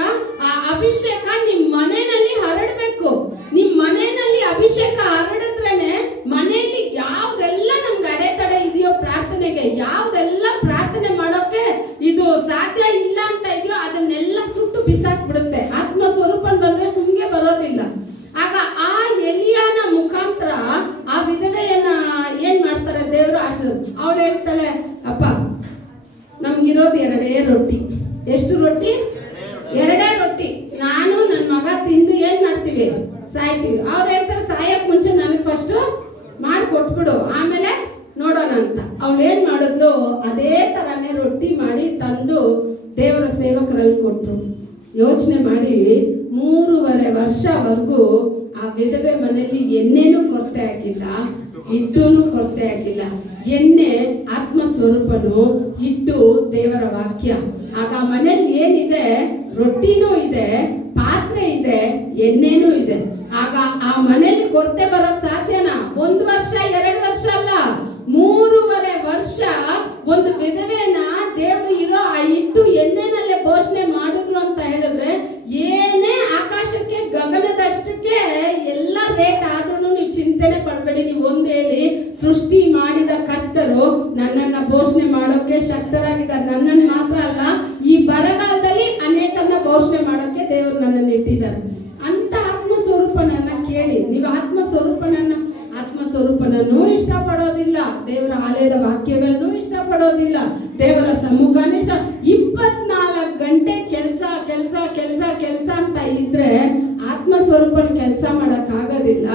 ಆ ಅಭಿಷೇಕ ನಿಮ್ ಮನೆಯಲ್ಲಿ ಹರಡಬೇಕು. ನಿಮ್ ಮನೆಯಲ್ಲಿ ಅಭಿಷೇಕ ಹರಡಿದ್ರೇನೆ ಮನೆಯಲ್ಲಿ ಯಾವ್ದೆಲ್ಲ ನಮ್ಗೆ ಅಡೆತಡೆ ಇದೆಯೋ ಪ್ರಾರ್ಥನೆಗೆ, ಯಾವ್ದೆಲ್ಲ ಪ್ರಾರ್ಥನೆ ಮಾಡೋಕೆ ಇದು ಸಾಧ್ಯ ಇಲ್ಲ ಅಂತ ಇದೆಯೋ ಅದನ್ನೆಲ್ಲ ಸುಟ್ಟು ಬಿಸಾಕ್ಬಿಡುತ್ತೆ. ಆತ್ಮ ಸ್ವರೂಪ ಬಂದ್ರೆ ಸುಮ್ಗೆ ಬರೋದಿಲ್ಲ. ಆಗ ಆ ಎಲಿಯಾನ ಮುಖಾಂತರ ಆ ವಿಧವೆಯನ್ನ ಏನ್ ಮಾಡ್ತಾರೆ ದೇವರು ಆಶೀರ್ವಾದ. ಅವಳು ಹೇಳ್ತಾಳೆ, ಅಪ್ಪ ನಮ್ಗಿರೋದು 2 ರೊಟ್ಟಿ. ಎಷ್ಟು ರೊಟ್ಟಿ? 2 ರೊಟ್ಟಿ. ನಾನು ನನ್ನ ಮಗ ತಿಂದು ಏನ್ ಮಾಡ್ತೀವಿ, ಸಾಯ್ತೀವಿ. ಅವ್ರು ಹೇಳ್ತಾರೆ, ಸಾಯಕ್ ಮುಂಚೆ ನನಗೆ ಫಸ್ಟ್ ಮಾಡಿಕೊಟ್ಬಿಡು, ಆಮೇಲೆ ನೋಡೋಣ ಅಂತ. ಅವಳು ಏನ್ ಮಾಡಿದ್ಲು, ಅದೇ ತರಾನೇ ರೊಟ್ಟಿ ಮಾಡಿ ತಂದು ದೇವರ ಸೇವಕರಲ್ಲಿ ಕೊಟ್ರು. ಯೋಚನೆ ಮಾಡಿ, 3.5 ವರ್ಷವರೆಗೂ ಆ ವಿಧವೆ ಮನೆಯಲ್ಲಿ ಎಣ್ಣೆನೂ ಕೊರತೆ ಆಗಿಲ್ಲ, ಹಿಟ್ಟೂನು ಕೊರತೆ ಆಗಿಲ್ಲ. ಎಣ್ಣೆ ಆತ್ಮ ಸ್ವರೂಪನು, ಹಿಟ್ಟು ದೇವರ ವಾಕ್ಯ. ಆಗ ಮನೆಯಲ್ಲಿ ಏನಿದೆ, ರೊಟ್ಟಿನೂ ಇದೆ, ಪಾತ್ರೆ ಇದೆ, ಎಣ್ಣೆನೂ ಇದೆ. ಆಗ ಆ ಮನೆಯಲ್ಲಿ ಕೊರತೆ ಬರೋಕ್ ಸಾಧ್ಯನಾ? 1 ವರ್ಷ 2 ವರ್ಷ ಅಲ್ಲ, 3.5 ವರ್ಷ ಒಂದು ವಿಧವೆನ ದೇವರು ಇರೋ ಆ ಹಿಟ್ಟು ಎಣ್ಣೆನಲ್ಲೇ ಘೋಷಣೆ ಮಾಡಿದ್ರು ಅಂತ ಹೇಳಿದ್ರೆ, ಏನೇ ಆಕಾಶಕ್ಕೆ ಗಗನದಷ್ಟಕ್ಕೆ ಎಲ್ಲ ರೇಟ್ ಆದ್ರೂ ನೀವು ಚಿಂತನೆ ಪಡಬೇಡಿ. ನೀವು ಒಂದು ಹೇಳಿ, ಸೃಷ್ಟಿ ಮಾಡಿದ ಕರ್ತರು ನನ್ನನ್ನ ಘೋಷಣೆ ಮಾಡೋಕೆ ಶಕ್ತರಾಗಿದ್ದಾರೆ. ನನ್ನನ್ನು ಮಾತ್ರ ಅಲ್ಲ, ಈ ಬರಗಾಲದಲ್ಲಿ ಅನೇಕನ್ನ ಘೋಷಣೆ ಮಾಡೋಕೆ ದೇವರು ನನ್ನನ್ನು ಇಟ್ಟಿದ್ದಾರೆ. ಅಂತ ಆತ್ಮ ಸ್ವರೂಪನನ್ನ ಕೇಳಿ, ನೀವು ಆತ್ಮ ಸ್ವರೂಪನನ್ನು ಇಷ್ಟಪಡೋದಿಲ್ಲ, ದೇವರ ಆಲಯದ ವಾಕ್ಯಗಳನ್ನು ಇಷ್ಟಪಡೋದಿಲ್ಲ, ದೇವರ ಸಮ್ಮುಖನ ಇಷ್ಟ. 24 ಗಂಟೆ ಕೆಲಸ ಕೆಲಸ ಕೆಲಸ ಕೆಲಸ ಅಂತ ಇದ್ರೆ ಆತ್ಮ ಸ್ವರೂಪನ ಕೆಲಸ ಮಾಡಕ್ ಆಗೋದಿಲ್ಲ.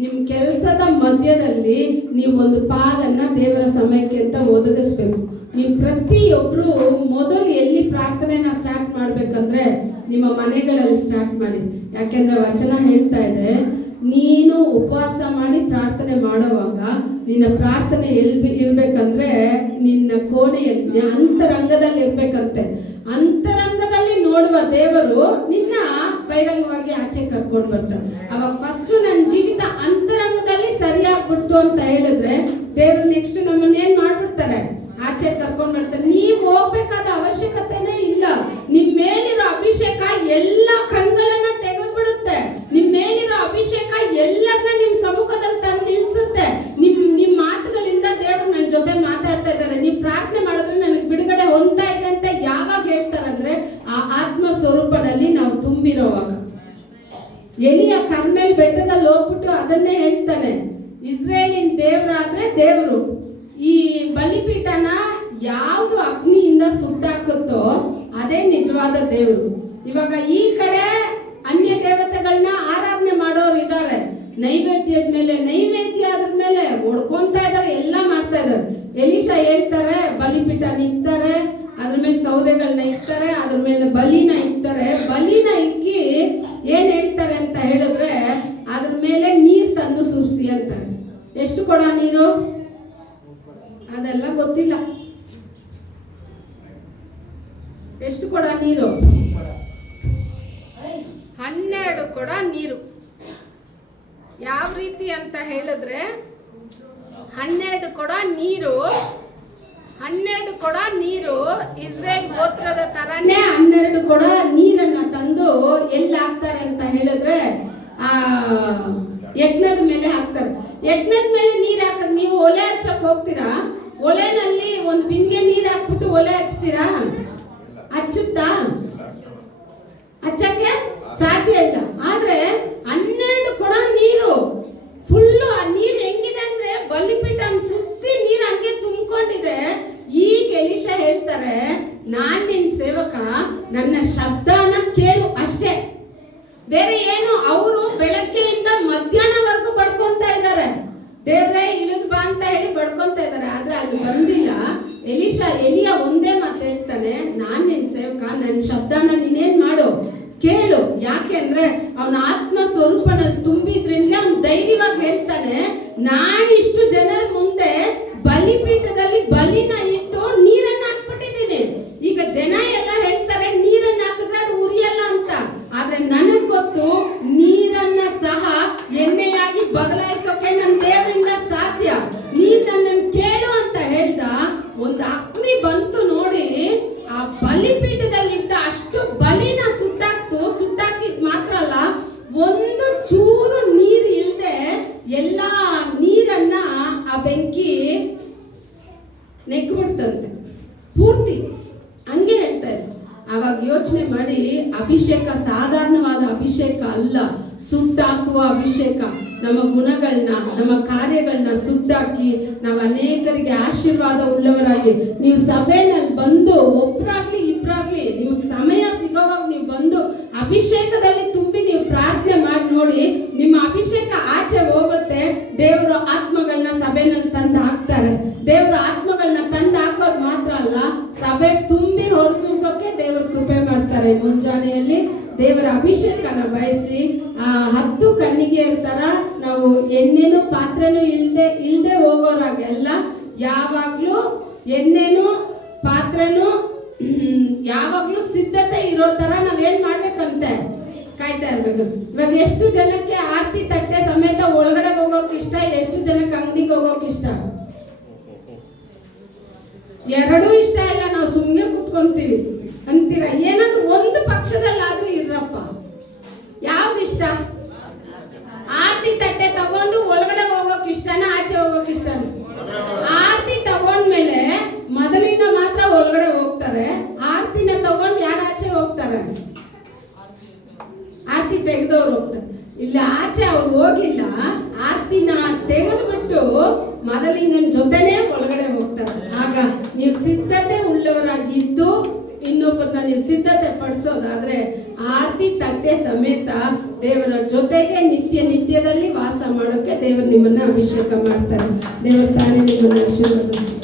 ನಿಮ್ ಕೆಲಸದ ಮಧ್ಯದಲ್ಲಿ ನೀವು ಒಂದು ಪಾಲನ್ನ ದೇವರ ಸಮಯಕ್ಕೆ ಅಂತ ಒದಗಿಸ್ಬೇಕು. ನೀವು ಪ್ರತಿಯೊಬ್ರು ಮೊದಲು ಎಲ್ಲಿ ಪ್ರಾರ್ಥನೆನ ಸ್ಟಾರ್ಟ್ ಮಾಡ್ಬೇಕಂದ್ರೆ ನಿಮ್ಮ ಮನೆಗಳಲ್ಲಿ ಸ್ಟಾರ್ಟ್ ಮಾಡಿ. ಯಾಕೆಂದ್ರೆ ವಚನ ಹೇಳ್ತಾ ಇದೆ, ನೀನು ಉಪವಾಸ ಮಾಡಿ ಪ್ರಾರ್ಥನೆ ಮಾಡುವಾಗ ನಿನ್ನ ಪ್ರಾರ್ಥನೆ ಎಲ್ಲಿ ಇರ್ಬೇಕಂದ್ರೆ ನಿನ್ನ ಕೋಣೆಯಲ್ಲಿ ಅಂತರಂಗದಲ್ಲಿ ಇರ್ಬೇಕಂತೆ. ಅಂತರಂಗದಲ್ಲಿ ನೋಡುವ ದೇವರು ನಿನ್ನ ಬಹಿರಂಗವಾಗಿ ಆಚೆ ಕರ್ಕೊಂಡು ಬರ್ತಾರೆ. ಅವಾಗ ಫಸ್ಟ್ ನನ್ನ ಜೀವಿತ ಅಂತರಂಗದಲ್ಲಿ ಸರಿಯಾಗ್ಬಿಡ್ತು ಅಂತ ಹೇಳಿದ್ರೆ ದೇವ್ರು ನೆಕ್ಸ್ಟ್ ನಮ್ಮನ್ನ ಏನ್ ಮಾಡ್ಬಿಡ್ತಾರೆ, ಆಚೆ ಕರ್ಕೊಂಡು ಬರ್ತಾರೆ. ನೀವ್ ಹೋಗ್ಬೇಕಾದ ಅವಶ್ಯಕತೆನೇ ಇಲ್ಲ. ನಿಮ್ ಮೇಲಿರೋ ಅಭಿಷೇಕ ಎಲ್ಲ ಕಣ್ಗಳನ್ನ ತೆಗೆದ್ಬಿಡುತ್ತೆ. ನಿಮ್ ಮೇಲಿರೋ ಅಭಿಷೇಕ ಎಲ್ಲರನ್ನ ನಿಮ್ ಸಮ್ಮುಖದಲ್ಲಿ ತಂದು ನಿಲ್ಸುತ್ತೆ. ನಿಮ್ ಮಾತುಗಳಿಂದ ದೇವ್ರು ನನ್ನ ಜೊತೆ ಮಾತಾಡ್ತಾ ಇದ್ದಾರೆ. ನೀವ್ ಪ್ರಾರ್ಥನೆ ಮಾಡಿದ್ರೆ ನನಗೆ ಬಿಡುಗಡೆ ಹೊಂದ್ತಾ ಇದೆ ಅಂತ ಯಾವಾಗ ಹೇಳ್ತಾರಂದ್ರೆ ಆ ಆತ್ಮ ಸ್ವರೂಪದಲ್ಲಿ ನಾವು ತುಂಬಿರೋವಾಗ. ಎಲಿಯ ಕರ್ಮೇಲ್ ಬೆಟ್ಟದಲ್ಲಿ ಹೋಗ್ಬಿಟ್ಟು ಅದನ್ನೇ ಹೇಳ್ತಾನೆ, ಇಸ್ರೇಲಿನ ದೇವರಾದ್ರೆ ದೇವ್ರು ಈ ಬಲಿಪೀಠನ ಯಾವುದು ಅಗ್ನಿಯಿಂದ ಸುಟ್ಟಾಕುತ್ತೋ ಅದೇ ನಿಜವಾದ ದೇವರು. ಇವಾಗ ಈ ಕಡೆ ಅನ್ಯ ದೇವತೆಗಳನ್ನ ಆರಾಧನೆ ಮಾಡೋರು ಇದ್ದಾರೆ, ನೈವೇದ್ಯದ ಮೇಲೆ ನೈವೇದ್ಯ ಅದ್ರ ಮೇಲೆ ಹೊಡ್ಕೊಂತ ಇದಾರೆ, ಎಲ್ಲ ಮಾಡ್ತಾ ಇದಾರೆ. ಎಲಿಶಾ ಹೇಳ್ತಾರೆ ಬಲಿಪೀಠ ಇಕ್ತಾರೆ, ಅದ್ರ ಮೇಲೆ ಸೌದೆಗಳನ್ನ ಇಕ್ತಾರೆ, ಅದ್ರ ಮೇಲೆ ಬಲಿನ ಇಕ್ತಾರೆ. ಬಲಿನ ಇಕ್ಕಿ ಏನ್ ಹೇಳ್ತಾರೆ ಅಂತ ಹೇಳಿದ್ರೆ ಅದ್ರ ಮೇಲೆ ನೀರ್ ತಂದು ಸುರಿಸಿ ಅಂತಾರೆ. ಎಷ್ಟು ಕೊಡ ನೀರು ಅದೆಲ್ಲ ಗೊತ್ತಿಲ್ಲ. ಎಷ್ಟು ಕೊಡ ನೀರು? 12 ಕೊಡ ನೀರು. ಯಾವ ರೀತಿ ಅಂತ ಹೇಳಿದ್ರೆ 12 ಕೊಡ ನೀರು, 12 ಕೊಡ ನೀರು ಇಸ್ರೇಲ್ ಗೋತ್ರದ ತರನೇ 12 ಕೊಡ ನೀರನ್ನ ತಂದು ಎಲ್ಲಿ ಹಾಕ್ತಾರೆ ಅಂತ ಹೇಳಿದ್ರೆ ಆ ಯಜ್ಞದ ಮೇಲೆ ಹಾಕ್ತಾರೆ. ಯಜ್ಞದ ಮೇಲೆ ನೀರ್ ಹಾಕದ್ ನೀವು ಒಲೆ ಹಚ್ಚಕ್ ಹೋಗ್ತೀರಾ? ಒಲೆನಲ್ಲಿ ಒಂದು ಬಿಂದಿಗೆ ನೀರ್ ಹಾಕ್ಬಿಟ್ಟು ಒಲೆ ಹಚ್ತೀರಾ? ಹಚ್ಚುತ್ತಾ? ಹಚ್ಚಕ್ಕೆ ಸಾಧ್ಯ ಇಲ್ಲ. ಆದ್ರೆ 12 ಕೊಡ ನೀರು ಫುಲ್ಲು. ಆ ನೀರು ಹೆಂಗಿದೆ ಅಂದ್ರೆ ಬಲಿಪೀಠ ಸುತ್ತಿ ನೀರು ಹಂಗೆ ತುಂಬಿಕೊಂಡಿದೆ. ಈಗ ಎಲಿಶಾ ಹೇಳ್ತಾರೆ, ನಾನ್ ನಿನ್ ಸೇವಕ, ನನ್ನ ಶಬ್ದನ ಕೇಳು ಅಷ್ಟೇ, ಬೇರೆ ಏನು. ಅವರು ಬೆಳಗ್ಗೆಯಿಂದ ಮಧ್ಯಾಹ್ನವರೆಗೂ ಬಡ್ಕೊಂತ ಇದ್ದಾರೆ, ದೇವ್ರೇ ಇಳಿದು ಬಾ ಅಂತ ಹೇಳಿ ಬಡ್ಕೊಂತ ಇದ್ದಾರೆ. ಆದ್ರೆ ಅಲ್ಲಿ ಬಂದಿಲ್ಲ. ಎಲಿಯ ಒಂದೇ ಮಾತು ಹೇಳ್ತಾನೆ, ನಾನ್ ನಿನ್ ಸೇವಕ, ನನ್ನ ಶಬ್ದನ ನೀನೇನ್ ಮಾಡು, ಕೇಳು. ಯಾಕೆ ಅಂದ್ರೆ ಅವನ ಆತ್ಮ ಸ್ವರೂಪನಲ್ಲಿ ತುಂಬಿದ್ರಿಂದ ಅವ್ನು ಧೈರ್ಯವಾಗಿ ಹೇಳ್ತಾನೆ, ನಾನಿಷ್ಟು ಜನರ ಮುಂದೆ ಬಲಿಪೀಠದಲ್ಲಿ ಬಲಿನ ಇಟ್ಟು ನೀರನ್ನ ಹಾಕ್ಬಿಟ್ಟಿದ್ದೀನಿ. ಈಗ ಜನ ಎಲ್ಲ ಹೇಳ್ತಾರೆ ನೀರನ್ನ ಹಾಕಿದ್ರೆ ಅದು ಉರಿಯಲ್ಲ ಅಂತ. ಆದ್ರೆ ನನಗ್ ಗೊತ್ತು, ನೀರನ್ನ ಸಹ ಎಣ್ಣೆಯಾಗಿ ಬದಲಾಯಿಸೋಕೆ ನನ್ನ ದೇವರಿಂದ ಸಾಧ್ಯ. ನೀನ್ ನನ್ನನ್ನು ಕೇಳು ಅಂತ ಹೇಳ್ದ. ಒಂದು ಅಗ್ನಿ ಬಂತು ನೋಡಿ, ಆ ಬಲಿಪೀಠದಲ್ಲಿದ್ದ ಅಷ್ಟು ಬಲಿನ ಸುಟ್ಟಾಕಿದ್ ಮಾತ್ರ ಅಲ್ಲ, ಒಂದು ಚೂರು ನೀರು ಇಲ್ಲದೆ ಎಲ್ಲಾ ನೀರನ್ನ ಆ ಬೆಂಕಿ ನೆಕ್ಬಿಡ್ತಂತೆ ಪೂರ್ತಿ. ಹಂಗೆ ಹೇಳ್ತಾ ಇದ್ರು. ಅವಾಗ ಯೋಚನೆ ಮಾಡಿ, ಅಭಿಷೇಕ ಸಾಧಾರಣವಾದ ಅಭಿಷೇಕ ಅಲ್ಲ, ಸುಟ್ಟಾಕುವ ಅಭಿಷೇಕ. ನಮ್ಮ ಗುಣಗಳನ್ನ, ನಮ್ಮ ಕಾರ್ಯಗಳನ್ನ ಸುಟ್ಟಾಕಿ ನಾವು ಅನೇಕರಿಗೆ ಆಶೀರ್ವಾದ ಉಳ್ಳವರಾಗಿ, ನೀವು ಸಭೆನಲ್ಲಿ ಬಂದು ಒಬ್ರಾಗ್ಲಿ ಇಬ್ರಾಗ್ಲಿ ನಿಮಗೆ ಸಮಯ ಸಿಗೋವಾಗ ನೀವು ಬಂದು ಅಭಿಷೇಕದಲ್ಲಿ ತುಂಬಿ ನೀವು ಪ್ರಾರ್ಥನೆ ಮಾಡಿ ನೋಡಿ, ನಿಮ್ಮ ಅಭಿಷೇಕ ಆಚೆ ಹೋಗುತ್ತೆ. ದೇವರ ಆತ್ಮಗಳನ್ನ ಸಭೆನಲ್ಲಿ ತಂದು ಹಾಕ್ತಾರೆ. ದೇವರ ಆತ್ಮಗಳನ್ನ ತಂದು ಹಾಕೋದು ಮಾತ್ರ ಅಲ್ಲ, ಸಭೆ ತುಂಬಿ ಹೊರಸೂಸೋಕೆ ದೇವರ ಕೃಪೆ ಮಾಡ್ತಾರೆ. ಮುಂಜಾನೆಯಲ್ಲಿ ದೇವರ ಅಭಿಷೇಕನ ಬಯಸಿ 10 ಕನ್ನಿಗೆಯರ ತರ ನಾವು ಎಣ್ಣೆನು ಪಾತ್ರೆನೂ ಇಲ್ದೆ ಹೋಗೋರಾಗೆಲ್ಲ ಯಾವಾಗ್ಲೂ ಎಣ್ಣೆನು ಪಾತ್ರೆನು ಯಾವಾಗ್ಲೂ ಸಿದ್ಧತೆ ಇರೋ ತರ ನಾವೇನ್ ಮಾಡ್ಬೇಕಂತೆ ಕಾಯ್ತಾ ಇರ್ಬೇಕು. ಇವಾಗ ಎಷ್ಟು ಜನಕ್ಕೆ ಆರತಿ ತಟ್ಟೆ ಸಮೇತ ಒಳಗಡೆ ಹೋಗೋಕ್ ಇಷ್ಟ, ಎಷ್ಟು ಜನಕ್ಕೆ ಅಂಗಡಿಗೆ ಹೋಗೋಕ್ ಇಷ್ಟ? ಎರಡೂ ಇಷ್ಟ ಇಲ್ಲ, ನಾವು ಸುಮ್ಮನೆ ಕೂತ್ಕೊಂತೀವಿ ಅಂತೀರ. ಏನಾದ್ರು ಒಂದು ಪಕ್ಷದಲ್ಲಾದ್ರೂ ಇರಪ್ಪ. ಯಾವ್ದು ಇಷ್ಟ? ಆರತಿ ತಟ್ಟೆ ತಗೊಂಡು ಒಳಗಡೆ ಹೋಗೋಕ್ ಇಷ್ಟನ, ಆಚೆ ಹೋಗೋಕ್ ಇಷ್ಟನ? ಆರತಿ ತಗೊಂಡ್ಮೇಲೆ ಮೊದಲಿಂದ ಮಾತ್ರ ಒಳಗಡೆ ಹೋಗ್ತಾರೆ. ಆರತಿನ ತಗೊಂಡು ಯಾರು ಆಚೆ ಹೋಗ್ತಾರೆ? ಆರತಿ ತೆಗೆದವ್ರು ಹೋಗ್ತಾರೆ. ಇಲ್ಲಿ ಆಚೆ ಅವ್ರು ಹೋಗಿಲ್ಲ, ಆರ್ತಿನ ತೆಗೆದುಬಿಟ್ಟು ಮದಲಿಂಗನ ಜೊತೆನೇ ಒಳಗಡೆ ಹೋಗ್ತಾರೆ. ಆಗ ನೀವು ಸಿದ್ಧತೆ ಉಳ್ಳವರಾಗಿದ್ದು ಇನ್ನೊಬ್ಬರನ್ನ ನೀವು ಸಿದ್ಧತೆ ಪಡಿಸೋದಾದ್ರೆ ಆರ್ತಿ ತಟ್ಟೆ ಸಮೇತ ದೇವರ ಜೊತೆಗೆ ನಿತ್ಯದಲ್ಲಿ ವಾಸ ಮಾಡೋಕೆ ದೇವರು ನಿಮ್ಮನ್ನ ಅಭಿಷೇಕ ಮಾಡ್ತಾರೆ. ದೇವರು ತಾನೇ ನಿಮ್ಮನ್ನು ಆಶೀರ್ವದಿಸ್ತಾರೆ.